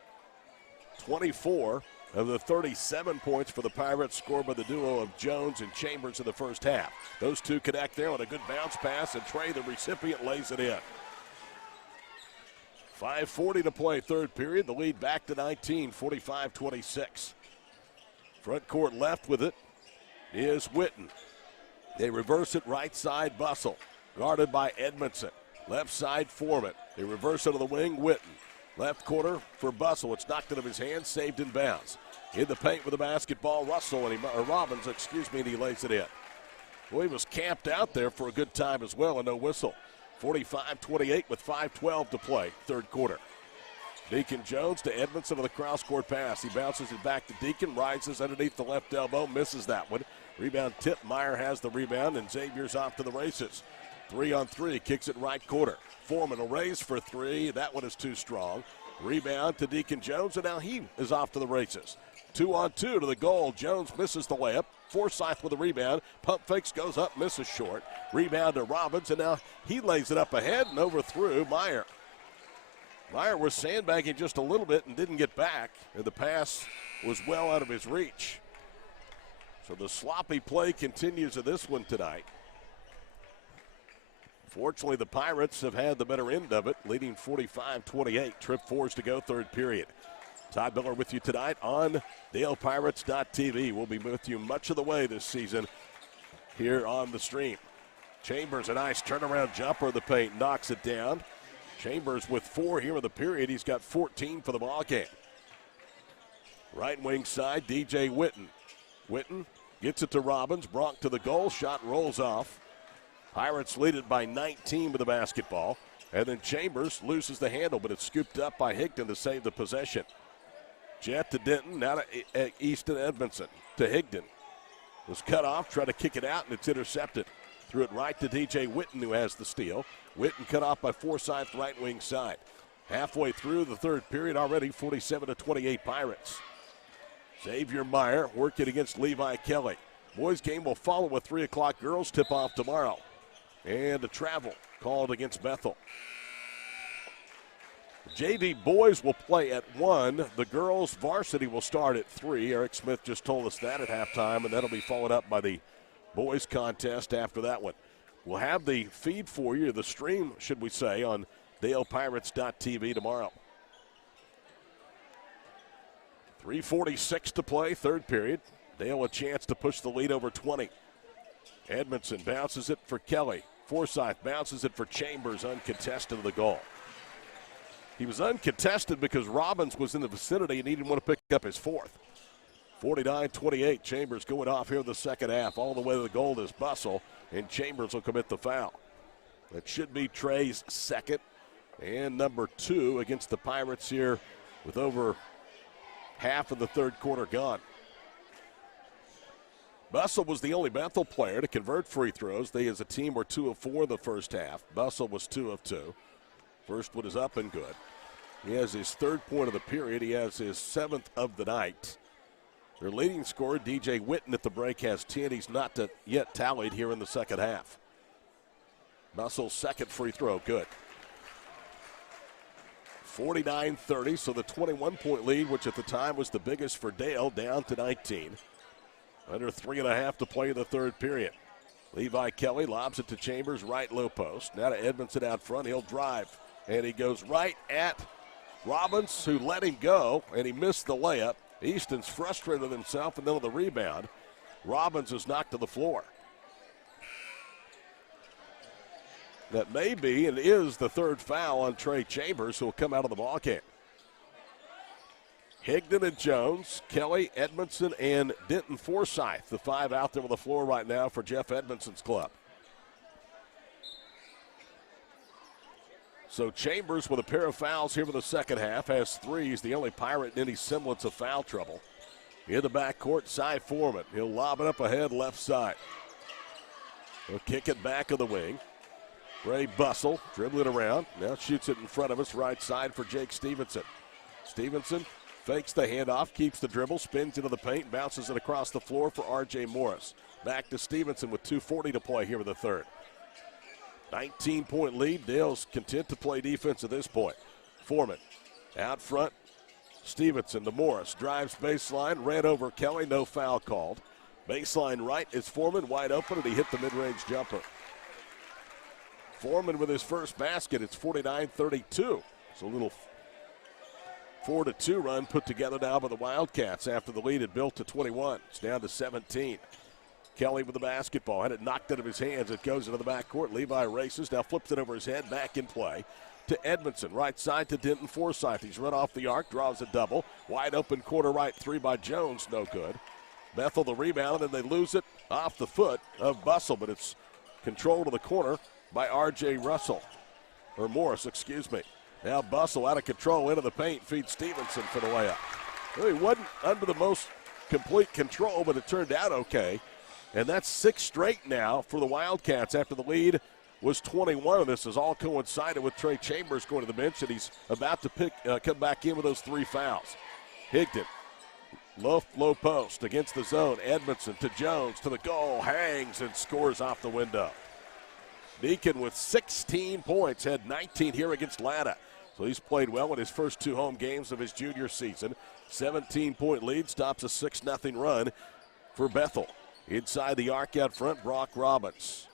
24 of the 37 points for the Pirates scored by the duo of Jones and Chambers in the first half. Those two connect there on a good bounce pass, and Trey, the recipient, lays it in. 5:40 to play, third period. The lead back to 19, 45-26. Front court left with it is Witten. They reverse it right side, Bussell, guarded by Edmondson. Left side, Foreman. They reverse it to the wing, Witten. Left corner for Bussell. It's knocked out of his hand, saved in bounds. In the paint with the basketball, Robbins, and he lays it in. Well, he was camped out there for a good time as well, and no whistle. 45-28 with 5:12 to play, third quarter. Deacon Jones to Edmondson on the cross-court pass. He bounces it back to Deacon, rises underneath the left elbow, misses that one. Rebound tip, Meyer has the rebound, and Xavier's off to the races. 3-on-3, kicks it right corner. Foreman will raise for 3. That one is too strong. Rebound to Deacon Jones, and now he is off to the races. 2-on-2 to the goal. Jones misses the layup. Forsyth with the rebound. Pump fakes, goes up, misses short. Rebound to Robbins, and now he lays it up ahead and overthrew Meyer. Meyer was sandbagging just a little bit and didn't get back, and the pass was well out of his reach. So the sloppy play continues in this one tonight. Fortunately, the Pirates have had the better end of it, leading 45-28. Trip 4 to go, third period. Todd Miller with you tonight on DalePirates.tv. We'll be with you much of the way this season here on the stream. Chambers, a nice turnaround jumper in the paint, knocks it down. Chambers with 4 here in the period. He's got 14 for the ball game. Right wing side, DJ Witten. Witten gets it to Robbins. Bronk to the goal. Shot rolls off. Pirates lead it by 19 with the basketball. And then Chambers loses the handle, but it's scooped up by Higdon to save the possession. Jet to Denton, now to Easton Edmondson. To Higdon. Was cut off, tried to kick it out, and it's intercepted. Threw it right to DJ Witten, who has the steal. Witten cut off by Forsyth, right wing side. Halfway through the third period already, 47-28 Pirates. Xavier Meyer working against Levi Kelly. Boys game will follow a 3 o'clock girls tip-off tomorrow. And a travel called against Bethel. JV boys will play at 1. The girls varsity will start at 3. Eric Smith just told us that at halftime, and that'll be followed up by the boys contest after that one. We'll have the feed for you, the stream, should we say, on DalePirates.tv tomorrow. 3:46 to play, third period. Dale a chance to push the lead over 20. Edmondson bounces it for Kelly. Forsyth bounces it for Chambers, uncontested to the goal. He was uncontested because Robbins was in the vicinity and he didn't want to pick up his fourth. 49-28, Chambers going off here in the second half. All the way to the goal is Bussell, and Chambers will commit the foul. That should be Trey's second and number 2 against the Pirates here with over half of the third quarter gone. Bussell was the only Bethel player to convert free throws. They as a team were 2 of 4 the first half. Bussell was 2 of 2. First one is up and good. He has his third point of the period. He has his 7th of the night. Their leading scorer, DJ Witten, at the break has 10. He's not yet tallied here in the second half. Bussell's second free throw, good. 49-30, so the 21-point lead, which at the time was the biggest for Dale, down to 19. Under 3.5 to play in the third period. Levi Kelly lobs it to Chambers, right low post. Now to Edmondson out front. He'll drive, and he goes right at Robbins, who let him go, and he missed the layup. Easton's frustrated with himself, and then on the rebound, Robbins is knocked to the floor. That may be and is the third foul on Trey Chambers, who will come out of the ball game. Higdon and Jones, Kelly, Edmondson, and Denton Forsyth, the 5 out there on the floor right now for Jeff Edmondson's club. So Chambers with a pair of fouls here for the second half, has 3. He's the only Pirate in any semblance of foul trouble. In the backcourt, Cy Foreman. He'll lob it up ahead, left side. He'll kick it back of the wing. Ray Bussell dribbling around. Now shoots it in front of us, right side for Jake Stevenson. Stevenson fakes the handoff, keeps the dribble, spins into the paint, bounces it across the floor for R.J. Morris. Back to Stevenson with 2:40 to play here in the third. 19-point lead. Dale's content to play defense at this point. Foreman out front. Stevenson to Morris. Drives baseline, ran over Kelly, no foul called. Baseline right is Foreman, wide open, and he hit the mid-range jumper. Foreman with his first basket. It's 49-32. It's a little 4-2 run put together now by the Wildcats after the lead had built to 21. It's down to 17. Kelly with the basketball. Had it knocked out of his hands. It goes into the backcourt. Levi races. Now flips it over his head. Back in play to Edmondson. Right side to Denton Forsyth. He's run off the arc. Draws a double. Wide open corner right 3 by Jones. No good. Bethel the rebound, and they lose it off the foot of Bussell. But it's controlled to the corner by R.J. Morris, excuse me. Now Bussell out of control into the paint. Feeds Stevenson for the layup. Well, he wasn't under the most complete control, but it turned out okay. And that's 6 straight now for the Wildcats after the lead was 21. This has all coincided with Trey Chambers going to the bench, and he's about to come back in with those 3 fouls. Higdon, low post against the zone. Edmondson to Jones to the goal, hangs and scores off the window. Deacon with 16 points, had 19 here against Latta. So he's played well in his first 2 home games of his junior season. 17-point lead, stops a 6-0 run for Bethel. Inside the arc out front, Brock Robbins.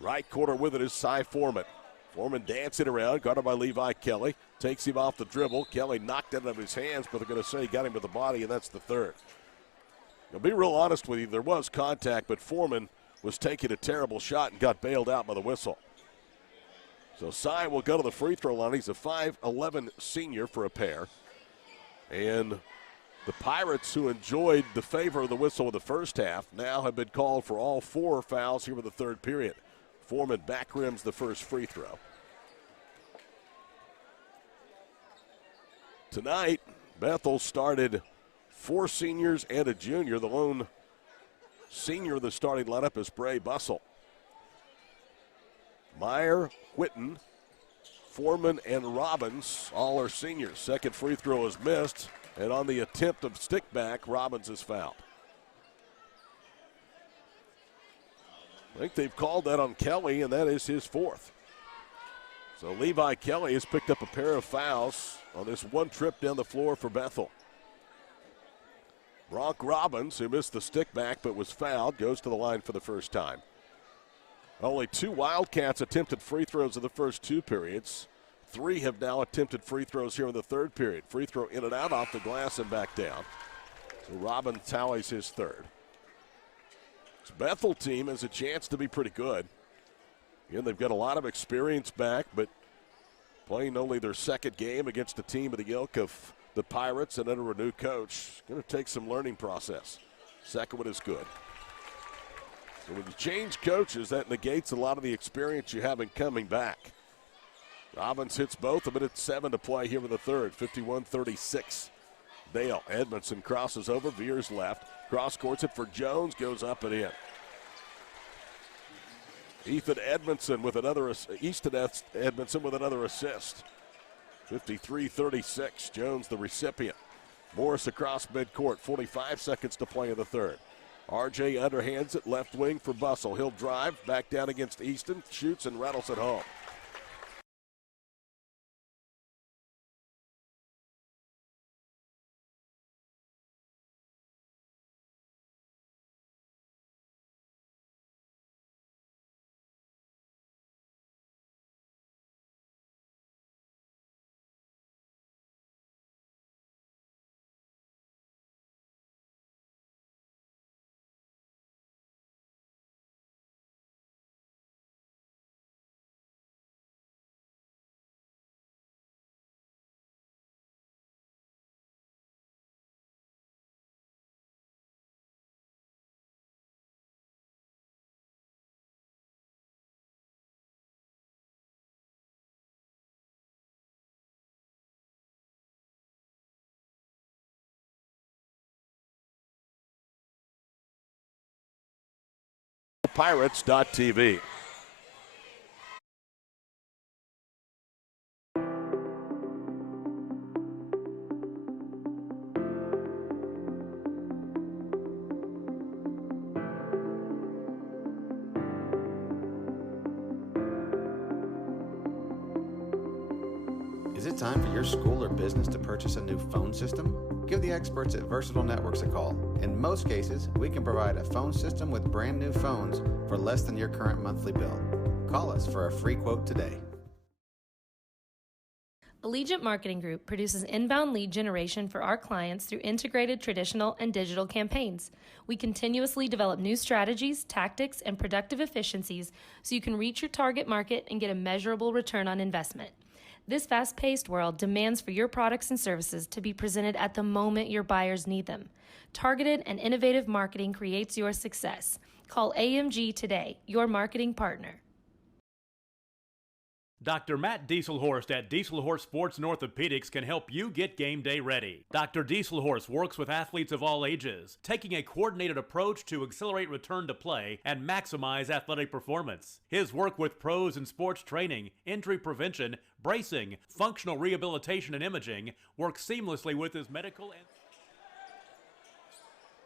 Right corner with it is Cy Foreman. Foreman dancing around, guarded by Levi Kelly. Takes him off the dribble. Kelly knocked it out of his hands, but they're going to say he got him to the body, and that's the third. Now, be real honest with you, there was contact, but Foreman was taking a terrible shot and got bailed out by the whistle. So Cy will go to the free throw line. He's a 5'11 senior for a pair. And the Pirates, who enjoyed the favor of the whistle in the first half, now have been called for all 4 fouls here in the third period. Foreman back rims the first free throw. Tonight, Bethel started 4 seniors and a junior. The lone senior of the starting lineup is Bray Bussell. Meyer, Whitten, Foreman, and Robbins all are seniors. Second free throw is missed, and on the attempt of stick back, Robbins is fouled. I think they've called that on Kelly, and that is his 4th. So Levi Kelly has picked up a pair of fouls on this one trip down the floor for Bethel. Bronk Robbins, who missed the stick back but was fouled, goes to the line for the first time. Only 2 Wildcats attempted free throws in the first 2 periods. 3 have now attempted free throws here in the 3rd period. Free throw in and out off the glass and back down. So Robbins tallies his 3rd. This Bethel team has a chance to be pretty good. Again, they've got a lot of experience back, but playing only their 2nd game against a team of the ilk of the Pirates and under a new coach. Going to take some learning process. Second one is good. So when you change coaches, that negates a lot of the experience you have in coming back. Robbins hits both of them at 7 to play here in the 3rd. 51-36. Dale Edmondson crosses over, veers left. Cross courts it for Jones, goes up and in. Easton Edmondson with another assist. 53-36. Jones the recipient. Morris across midcourt. 45 seconds to play in the 3rd. RJ underhands it left wing for Bussell. He'll drive back down against Easton, shoots and rattles it home. Pirates.tv. Is it time for your school or business to purchase a new phone system? Give the experts at Versatile Networks a call. In most cases, we can provide a phone system with brand new phones for less than your current monthly bill. Call us for a free quote today. Allegiant Marketing Group produces inbound lead generation for our clients through integrated traditional and digital campaigns. We continuously develop new strategies, tactics, and productive efficiencies so you can reach your target market and get a measurable return on investment. This fast-paced world demands for your products and services to be presented at the moment your buyers need them. Targeted and innovative marketing creates your success. Call AMG today, your marketing partner. Dr. Matt Dieselhorst at Dieselhorst Sports and Orthopedics can help you get game day ready. Dr. Dieselhorst works with athletes of all ages, taking a coordinated approach to accelerate return to play and maximize athletic performance. His work with pros in sports training, injury prevention, bracing, functional rehabilitation, and imaging works seamlessly with his medical and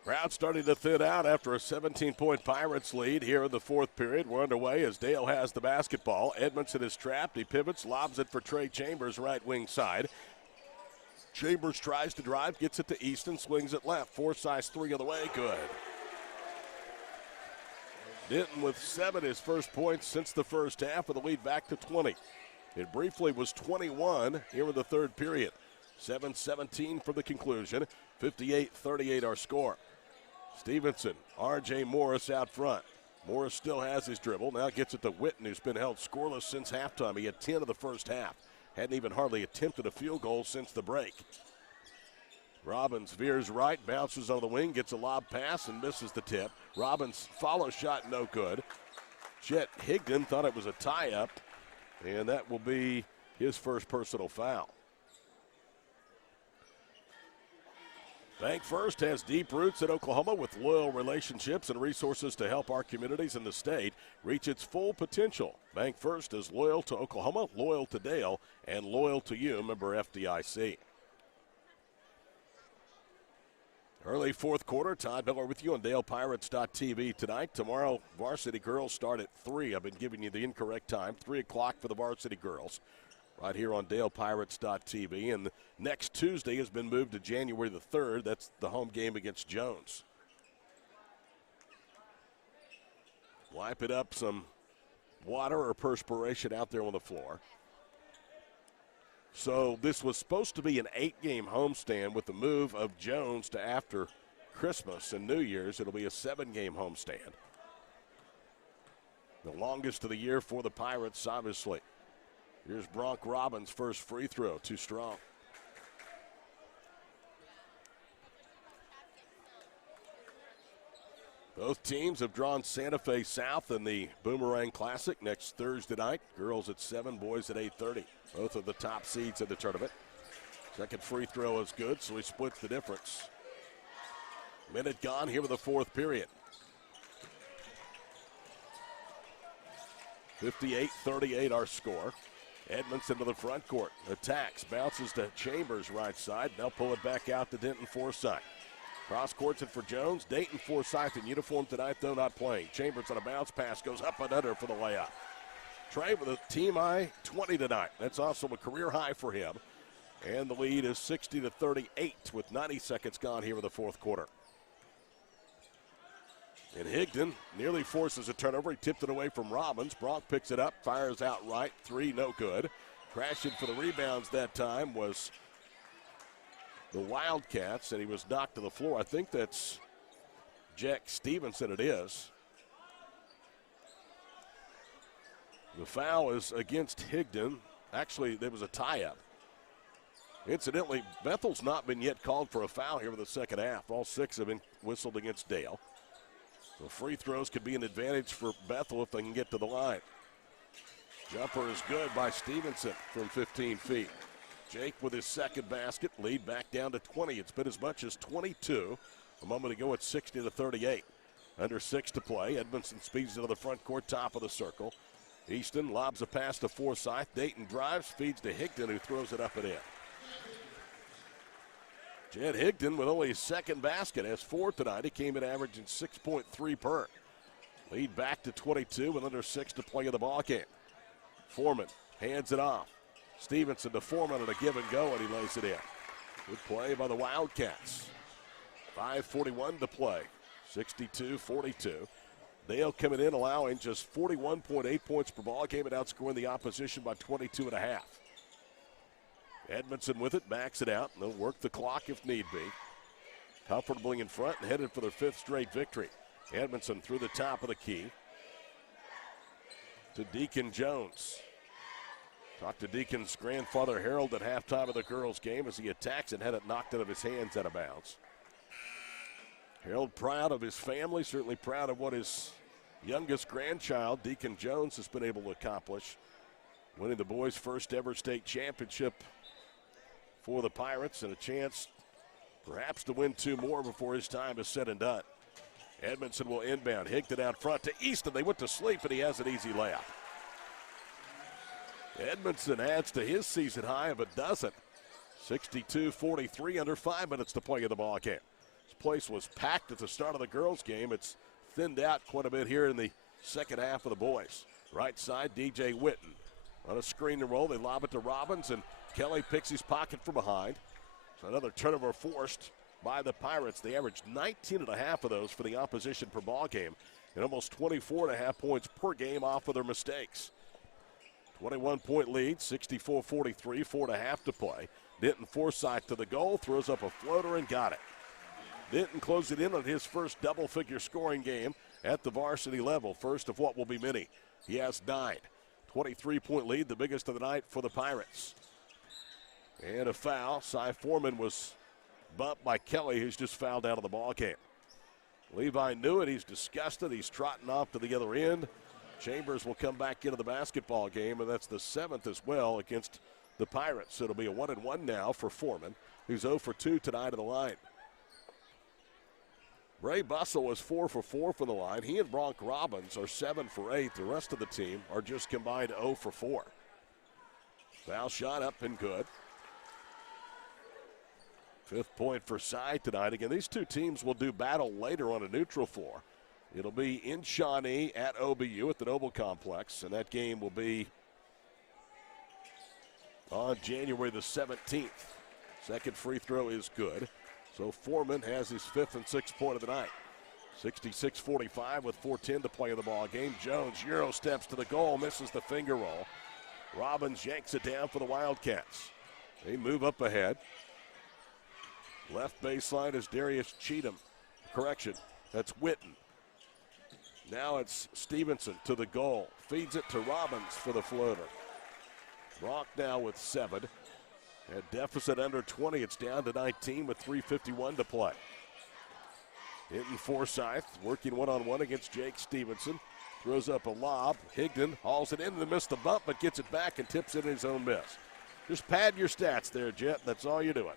Crowd starting to thin out after a 17-point Pirates lead here in the 4th period. We're underway as Dale has the basketball. Edmondson is trapped. He pivots, lobs it for Trey Chambers, right wing side. Chambers tries to drive, gets it to Easton, swings it left. Forsyth's 3 on the way, good. Denton with 7, his first points since the first half, with the lead back to 20. It briefly was 21 here in the 3rd period. 7:17 for the conclusion. 58-38 our score. Stevenson, R.J. Morris out front. Morris still has his dribble. Now gets it to Whitten, who's been held scoreless since halftime. He had 10 of the first half. Hadn't even hardly attempted a field goal since the break. Robbins veers right, bounces on the wing, gets a lob pass and misses the tip. Robbins' follow shot no good. Chet Higdon thought it was a tie-up, and that will be his first personal foul. Bank First has deep roots in Oklahoma with loyal relationships and resources to help our communities in the state reach its full potential. Bank First is loyal to Oklahoma, loyal to Dale, and loyal to you, member FDIC. Early fourth quarter, Todd Miller with you on DalePirates.tv tonight. Tomorrow, varsity girls start at 3. I've been giving you the incorrect time. 3 o'clock for the varsity girls. Right here on DalePirates.tv. And next Tuesday has been moved to January the 3rd. That's the home game against Jones. Wiping up some water or perspiration out there on the floor. So this was supposed to be an 8-game homestand. With the move of Jones to after Christmas and New Year's, it'll be a 7-game homestand. The longest of the year for the Pirates, obviously. Here's Bronk Robbins' first free throw, too strong. Both teams have drawn Santa Fe South in the Boomerang Classic next Thursday night. Girls at 7, boys at 8:30. Both are the top seeds of the tournament. Second free throw is good, so he splits the difference. Minute gone here with the fourth period. 58-38 our score. Edmondson to the front court. Attacks, bounces to Chambers right side. They'll pull it back out to Denton Forsythe. Cross courts it for Jones. Dayton Forsythe in uniform tonight, though not playing. Chambers on a bounce pass, goes up and under for the layup. Trey with a team high 20 tonight. That's also a career high for him. And the lead is 60-38 with 90 seconds gone here in the fourth quarter. And Higdon nearly forces a turnover. He tipped it away from Robbins. Bronk picks it up, fires out right. 3, no good. Crashing for the rebounds that time was the Wildcats, and he was knocked to the floor. I think that's Jack Stevenson, it is. The foul is against Higdon. Actually, there was a tie-up. Incidentally, Bethel's not been yet called for a foul here in the second half. All 6 have been whistled against Dale. So free throws could be an advantage for Bethel if they can get to the line. Jumper is good by Stevenson from 15 feet. Jake with his second basket, lead back down to 20. It's been as much as 22. A moment ago it's 60-38. Under 6 to play. Edmondson speeds into the front court, top of the circle. Easton lobs a pass to Forsythe. Dayton drives, feeds to Higdon, who throws it up and in. Jed Higdon with only his second basket, has 4 tonight. He came in averaging 6.3 per. Lead back to 22 with under 6 to play in the ball game. Foreman hands it off. Stevenson to Foreman on a give and go, and he lays it in. Good play by the Wildcats. 5:41 to play. 62-42. Dale coming in, allowing just 41.8 points per ball game and outscoring the opposition by 22.5. Edmondson with it, backs it out, and they'll work the clock if need be. Comfortably in front and headed for their 5th straight victory. Edmondson through the top of the key to Deacon Jones. Talked to Deacon's grandfather Harold at halftime of the girls' game as he attacks and had it knocked out of his hands out of bounds. Harold proud of his family, certainly proud of what his youngest grandchild, Deacon Jones, has been able to accomplish, winning the boys' first ever state championship for the Pirates and a chance perhaps to win 2 more before his time is said and done. Edmondson will inbound. Higdon out front to Easton. They went to sleep, and he has an easy layup. Edmondson adds to his season high of a dozen. 62-43, under 5 minutes to play in the ball game. This place was packed at the start of the girls' game. It's thinned out quite a bit here in the second half of the boys. Right side, DJ Witten. On a screen and roll, they lob it to Robbins, and Kelly picks his pocket from behind. So another turnover forced by the Pirates. They averaged 19.5 of those for the opposition per ball game, and almost 24.5 points per game off of their mistakes. 21-point lead, 64-43, 4.5 to play. Denton Forsythe to the goal, throws up a floater and got it. Denton closed it in on his first double-figure scoring game at the varsity level, first of what will be many. He has 9. 23-point lead, the biggest of the night for the Pirates. And a foul. Cy Foreman was bumped by Kelly, who's just fouled out of the ball game. Levi knew it. He's disgusted. He's trotting off to the other end. Chambers will come back into the basketball game, and that's the 7th as well against the Pirates. So it'll be a 1-1 now for Foreman, who's 0 for 2 tonight at the line. Ray Bussell was 4 for 4 from the line. He and Bronk Robbins are 7 for 8. The rest of the team are just combined 0 for 4. Foul shot up and good. 5th point for Cy tonight. Again, these two teams will do battle later on a neutral floor. It'll be in Shawnee at OBU at the Noble Complex, and that game will be on January the 17th. Second free throw is good. So Foreman has his 5th and 6th point of the night. 66-45 with 4:10 to play in the ball game. Jones Euro steps to the goal, misses the finger roll. Robbins yanks it down for the Wildcats. They move up ahead. Left baseline is Darius Cheatham. Correction, that's Witten. Now it's Stevenson to the goal. Feeds it to Robbins for the floater. Brock now with 7. At deficit under 20, it's down to 19 with 3:51 to play. Hinton Forsyth working one-on-one against Jake Stevenson. Throws up a lob. Higdon hauls it in and missed the bump, but gets it back and tips it in his own miss. Just pad your stats there, Jet. That's all you're doing.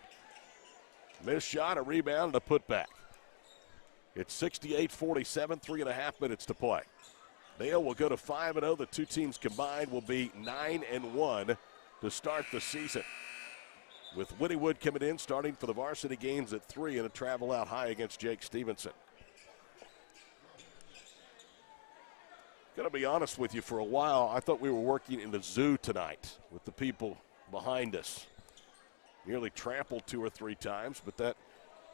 Missed shot, a rebound, and a putback. It's 68-47, 3.5 minutes to play. Dale will go to 5-0. The two teams combined will be 9-1 to start the season. With Wynnewood coming in, starting for the varsity games at 3 and a travel out high against Jake Stevenson. Going to be honest with you, for a while, I thought we were working in the zoo tonight with the people behind us. Nearly trampled 2 or 3 times, but that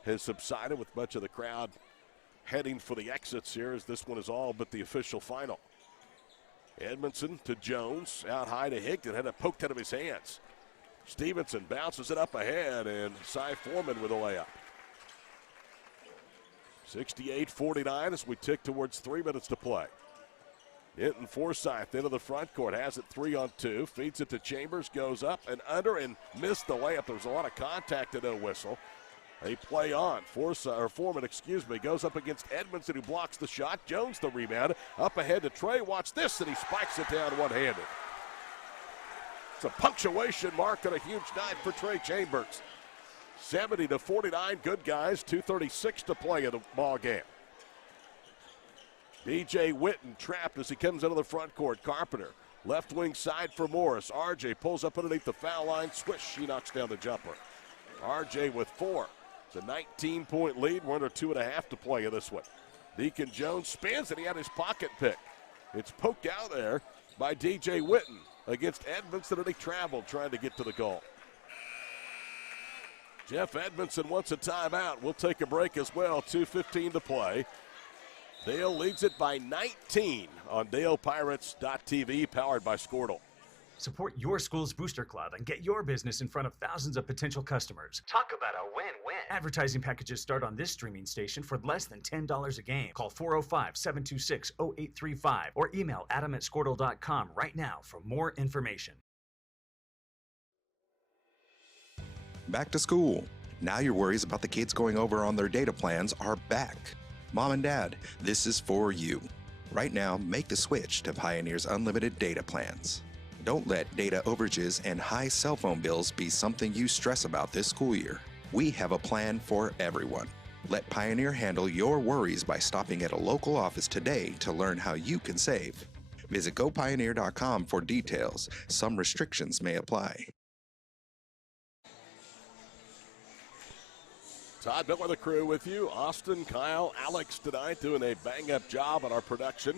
has subsided with much of the crowd heading for the exits here as this one is all but the official final. Edmondson to Jones, out high to Higdon, had it poked out of his hands. Stevenson bounces it up ahead, and Cy Foreman with a layup. 68-49 as we tick towards 3 minutes to play. Hinton Forsyth into the front court, has it 3-on-2, feeds it to Chambers, goes up and under and missed the layup. There was a lot of contact and no whistle. They play on. Foreman, goes up against Edmondson, who blocks the shot. Jones the rebound. Up ahead to Trey. Watch this, and he spikes it down one-handed. It's a punctuation mark and a huge night for Trey Chambers. 70-49, good guys. 2:36 to play in the ball game. DJ Witten trapped as he comes into the front court. Carpenter, left wing side for Morris. RJ pulls up underneath the foul line. Swish, he knocks down the jumper. RJ with 4. It's a 19-point lead. We're under 2.5 to play in this one. Deacon Jones spins, and he had his pocket pick. It's poked out there by DJ Witten against Edmondson, and he traveled trying to get to the goal. Jeff Edmondson wants a timeout. We'll take a break as well. 2:15 to play. Dale leads it by 19 on DalePirates.tv, powered by Squirtle. Support your school's booster club and get your business in front of thousands of potential customers. Talk about a win-win. Advertising packages start on this streaming station for less than $10 a game. Call 405-726-0835 or email adam@squirtle.com right now for more information. Back to school. Now your worries about the kids going over on their data plans are back. Mom and Dad, this is for you. Right now, make the switch to Pioneer's unlimited data plans. Don't let data overages and high cell phone bills be something you stress about this school year. We have a plan for everyone. Let Pioneer handle your worries by stopping at a local office today to learn how you can save. Visit gopioneer.com for details. Some restrictions may apply. Todd Miller, the crew with you. Austin, Kyle, Alex tonight doing a bang-up job on our production.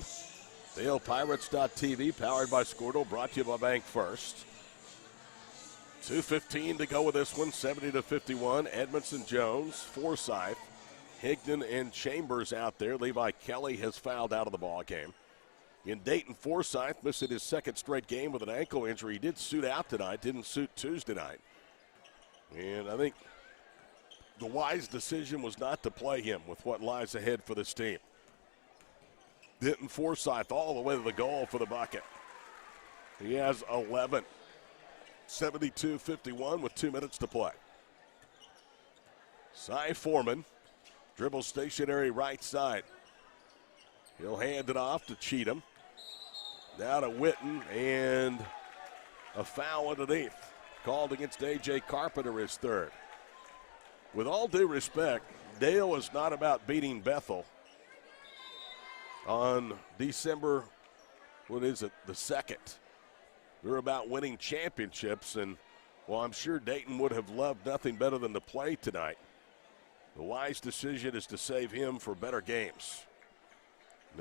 DalePirates.tv, powered by Squirtle, brought to you by Bank First. 2:15 to go with this one, 70-51. Edmondson, Jones, Forsyth, Higdon, and Chambers out there. Levi Kelly has fouled out of the ball game. In Dayton, Forsyth missing his 2nd straight game with an ankle injury. He did suit out tonight, didn't suit Tuesday night. And I think the wise decision was not to play him with what lies ahead for this team. Denton Forsyth all the way to the goal for the bucket. He has 11. 72-51 with 2 minutes to play. Cy Foreman dribbles stationary right side. He'll hand it off to Cheatham. Now to Witten, and a foul underneath. Called against A.J. Carpenter, his third. With all due respect, Dale is not about beating Bethel on December, the 2nd. They're about winning championships, and, well, I'm sure Dayton would have loved nothing better than to play tonight. The wise decision is to save him for better games.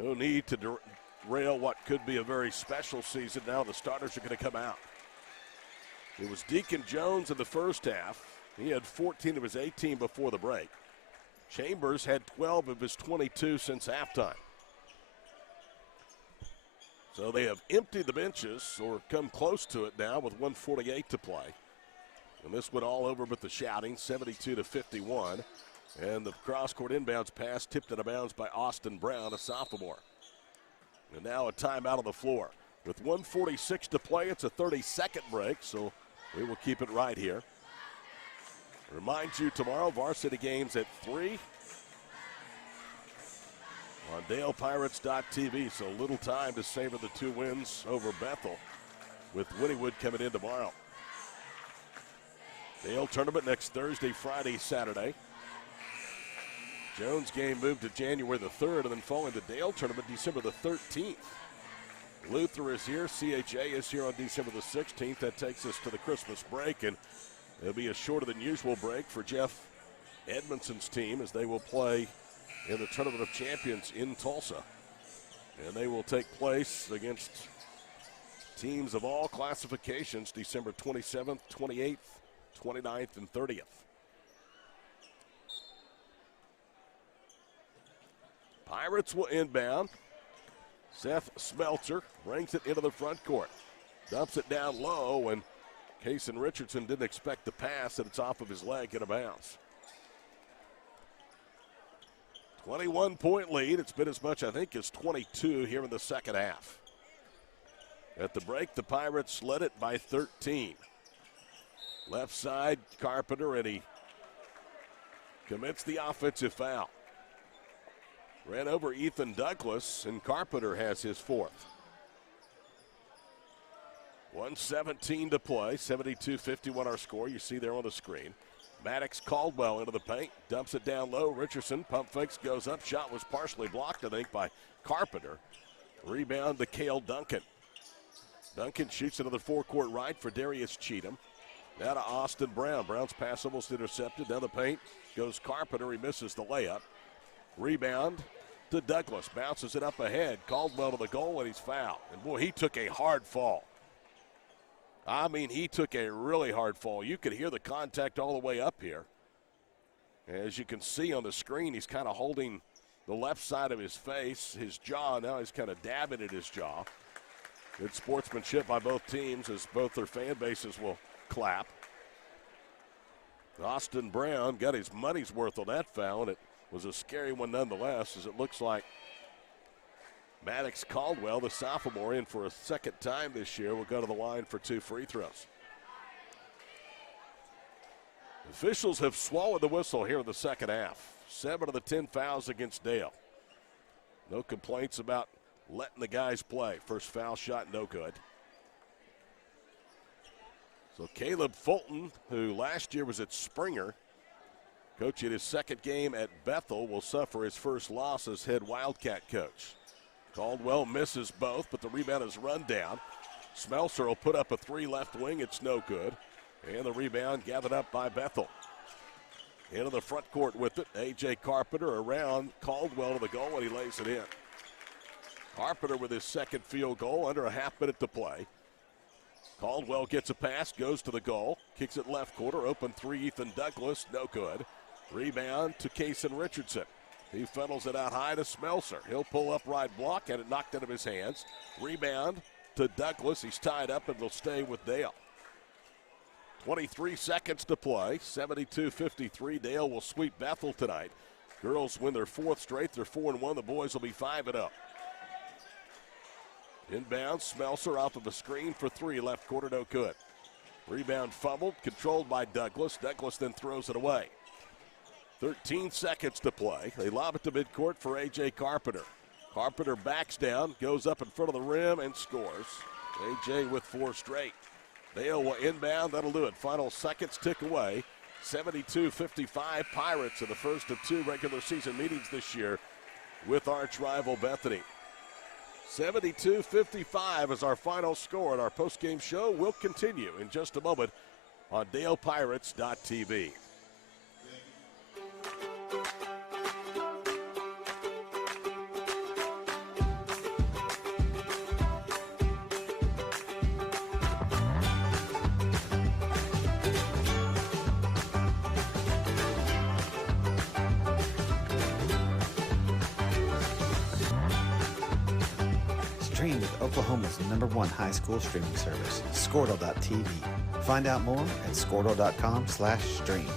No need to derail what could be a very special season. Now the starters are going to come out. It was Deacon Jones in the first half. He had 14 of his 18 before the break. Chambers had 12 of his 22 since halftime. So they have emptied the benches, or come close to it now, with 1:48 to play. And this went all over but the shouting, 72-51. And the cross-court inbounds pass tipped out of bounds by Austin Brown, a sophomore. And now a timeout on the floor. With 1:46 to play, it's a 30-second break, so we will keep it right here. Remind you, tomorrow, varsity games at 3 on DalePirates.tv, so little time to savor the 2 wins over Bethel, with Wynnewood coming in tomorrow. Dale tournament next Thursday, Friday, Saturday. Jones game moved to January the 3rd, and then following the Dale tournament, December the 13th. Luther is here. CHA is here on December the 16th. That takes us to the Christmas break, and it'll be a shorter than usual break for Jeff Edmondson's team, as they will play in the Tournament of Champions in Tulsa. And they will take place against teams of all classifications December 27th, 28th, 29th, and 30th. Pirates will inbound. Seth Smeltzer brings it into the front court. Dumps it down low, and Kason Richardson didn't expect the pass, and it's off of his leg and a bounce. 21-point lead. It's been as much, I think, as 22 here in the second half. At the break, the Pirates led it by 13. Left side, Carpenter, and he commits the offensive foul. Ran over Ethan Douglas, and Carpenter has his 4th. 1:17 to play, 72-51 our score. You see there on the screen. Maddox Caldwell into the paint, dumps it down low. Richardson pump fakes, goes up. Shot was partially blocked, I think, by Carpenter. Rebound to Cale Duncan. Duncan shoots into the forecourt right for Darius Cheatham. Now to Austin Brown. Brown's pass almost intercepted. Down the paint goes Carpenter. He misses the layup. Rebound to Douglas. Bounces it up ahead. Caldwell to the goal, and he's fouled. And, boy, he took a hard fall. I mean, he took a really hard fall. You could hear the contact all the way up here. As you can see on the screen, he's kind of holding the left side of his face, his jaw. Now he's kind of dabbing at his jaw. Good sportsmanship by both teams, as both their fan bases will clap. Austin Brown got his money's worth on that foul, and it was a scary one nonetheless, as it looks like Maddox Caldwell, the sophomore, in for a second time this year, will go to the line for 2 free throws. Officials have swallowed the whistle here in the second half. 7 of the 10 fouls against Dale. No complaints about letting the guys play. First foul shot, no good. So Caleb Fulton, who last year was at Springer, coaching his second game at Bethel, will suffer his first loss as head Wildcat coach. Caldwell misses both, but the rebound is run down. Smeltzer will put up a 3 left wing. It's no good. And the rebound gathered up by Bethel. Into the front court with it. A.J. Carpenter around Caldwell to the goal, and he lays it in. Carpenter with his second field goal, under a half minute to play. Caldwell gets a pass, goes to the goal, kicks it left quarter, open 3, Ethan Douglas, no good. Rebound to Kason Richardson. He funnels it out high to Smeltzer. He'll pull up right block, and it knocked out of his hands. Rebound to Douglas. He's tied up and will stay with Dale. 23 seconds to play. 72-53. Dale will sweep Bethel tonight. Girls win their 4th straight. They're 4-1. The boys will be 5-0. Inbound, Smeltzer off of a screen for 3. Left quarter, no good. Rebound fumbled, controlled by Douglas. Douglas then throws it away. 13 seconds to play. They lob it to midcourt for A.J. Carpenter. Carpenter backs down, goes up in front of the rim, and scores. A.J. with 4 straight. Dale will inbound. That'll do it. Final seconds tick away. 72-55 Pirates in the first of 2 regular season meetings this year with arch rival Bethany. 72-55 is our final score, and our postgame show will continue in just a moment on DalePirates.tv. Stream with Oklahoma's #1 high school streaming service, Squirtle.tv. Find out more at Squirtle.com/stream.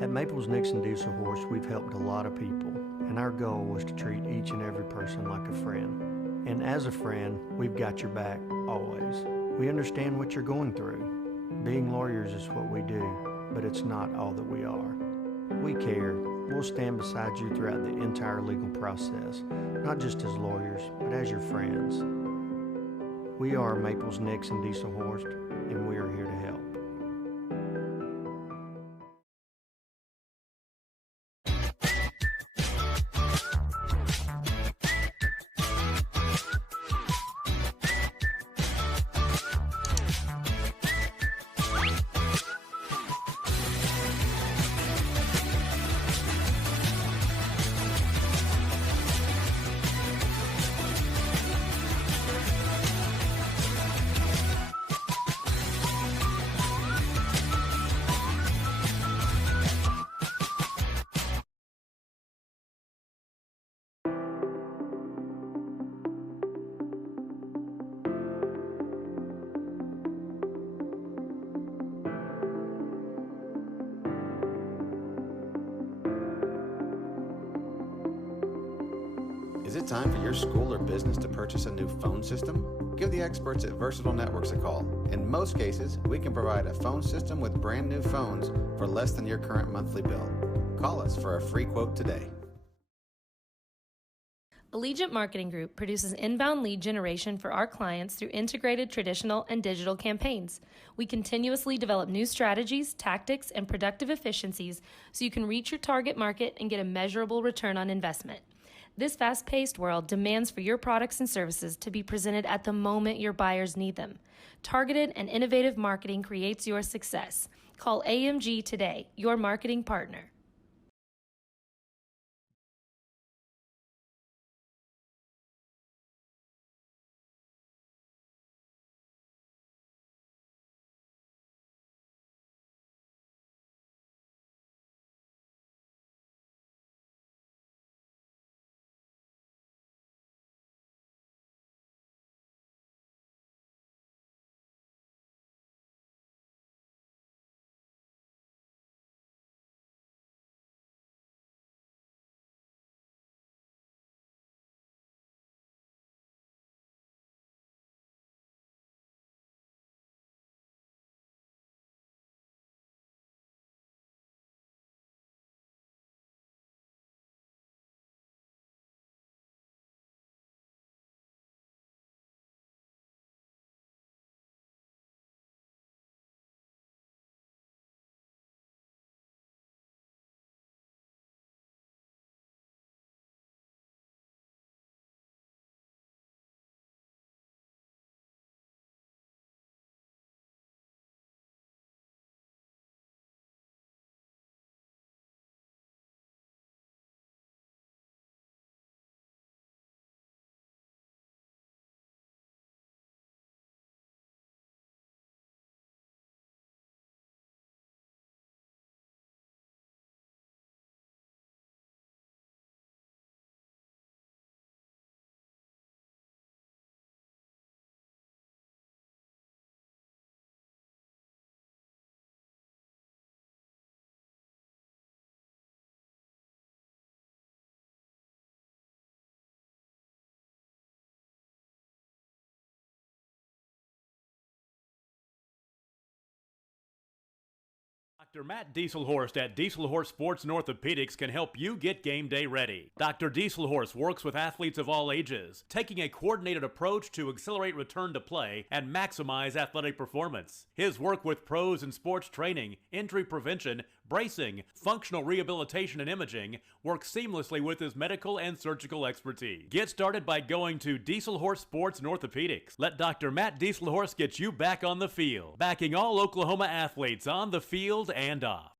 At Maples Nixon Diesel Horse, we've helped a lot of people, and our goal was to treat each and every person like a friend. And as a friend, we've got your back always. We understand what you're going through. Being lawyers is what we do, but it's not all that we are. We care. We'll stand beside you throughout the entire legal process, not just as lawyers, but as your friends. We are Maples Nixon Diesel Horse, and we are here to help. Is it time for your school or business to purchase a new phone system? Give the experts at Versatile Networks a call. In most cases, we can provide a phone system with brand new phones for less than your current monthly bill. Call us for a free quote today. Allegiant Marketing Group produces inbound lead generation for our clients through integrated traditional and digital campaigns. We continuously develop new strategies, tactics, and productive efficiencies so you can reach your target market and get a measurable return on investment. This fast-paced world demands for your products and services to be presented at the moment your buyers need them. Targeted and innovative marketing creates your success. Call AMG today, your marketing partner. Dr. Matt Dieselhorst at Dieselhorst Sports and Orthopedics can help you get game day ready. Dr. Dieselhorst works with athletes of all ages, taking a coordinated approach to accelerate return to play and maximize athletic performance. His work with pros in sports training, injury prevention, bracing, functional rehabilitation, and imaging works seamlessly with his medical and surgical expertise. Get started by going to Dieselhorst Sports and Orthopedics. Let Dr. Matt Dieselhorst get you back on the field, backing all Oklahoma athletes on the field and off.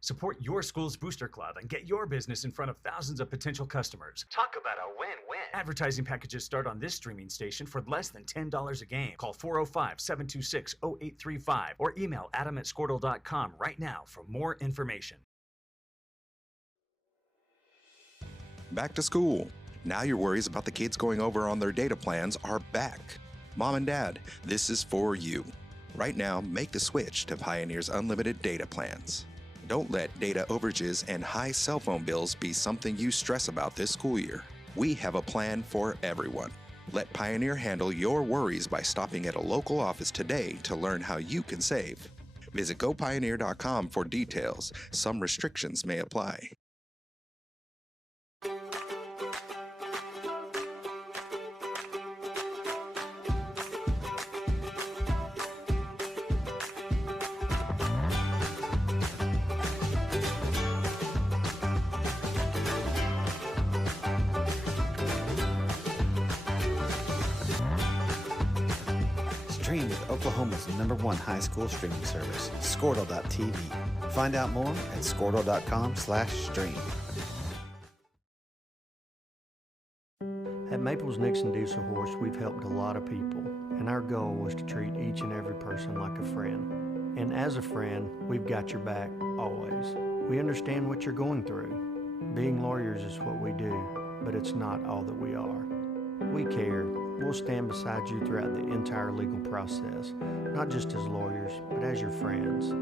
Support your school's booster club and get your business in front of thousands of potential customers. Talk about a win-win. Advertising packages start on this streaming station for less than $10 a game. Call 405-726-0835 or email adam@squirtle.com right now for more information. Back to school. Now your worries about the kids going over on their data plans are back. Mom and Dad, this is for you. Right now, make the switch to Pioneer's unlimited data plans. Don't let data overages and high cell phone bills be something you stress about this school year. We have a plan for everyone. Let Pioneer handle your worries by stopping at a local office today to learn how you can save. Visit gopioneer.com for details. Some restrictions may apply. Stream with Oklahoma's #1 high school streaming service, Squirtle.tv. Find out more at squirtle.com/stream. At Maples Nixon Dieselhorst, we've helped a lot of people, and our goal was to treat each and every person like a friend. And as a friend, we've got your back always. We understand what you're going through. Being lawyers is what we do, but it's not all that we are. We care. We'll stand beside you throughout the entire legal process, not just as lawyers, but as your friends.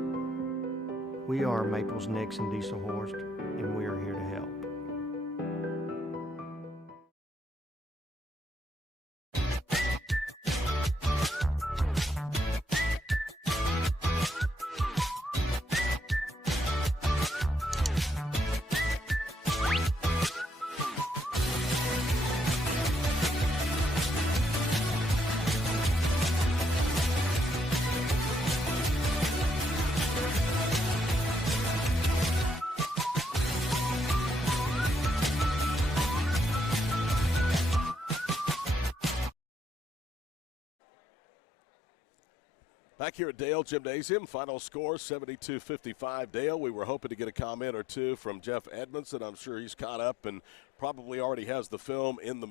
We are Maples Nixon Dieselhorst, and we are here to help. Back here at Dale Gymnasium, final score 72-55 Dale. We were hoping to get a comment or two from Jeff Edmondson. I'm sure he's caught up and probably already has the film in the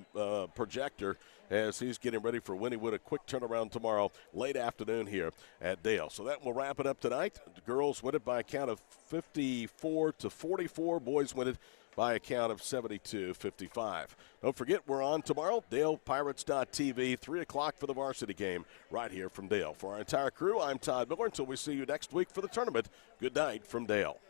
projector as he's getting ready for Wynnewood. A quick turnaround tomorrow, late afternoon here at Dale. So that will wrap it up tonight. The girls win it by a count of 54-44. Boys win it by a count of 72-55. Don't forget, we're on tomorrow, DalePirates.tv, 3 o'clock for the varsity game right here from Dale. For our entire crew, I'm Todd Miller. Until we see you next week for the tournament, good night from Dale.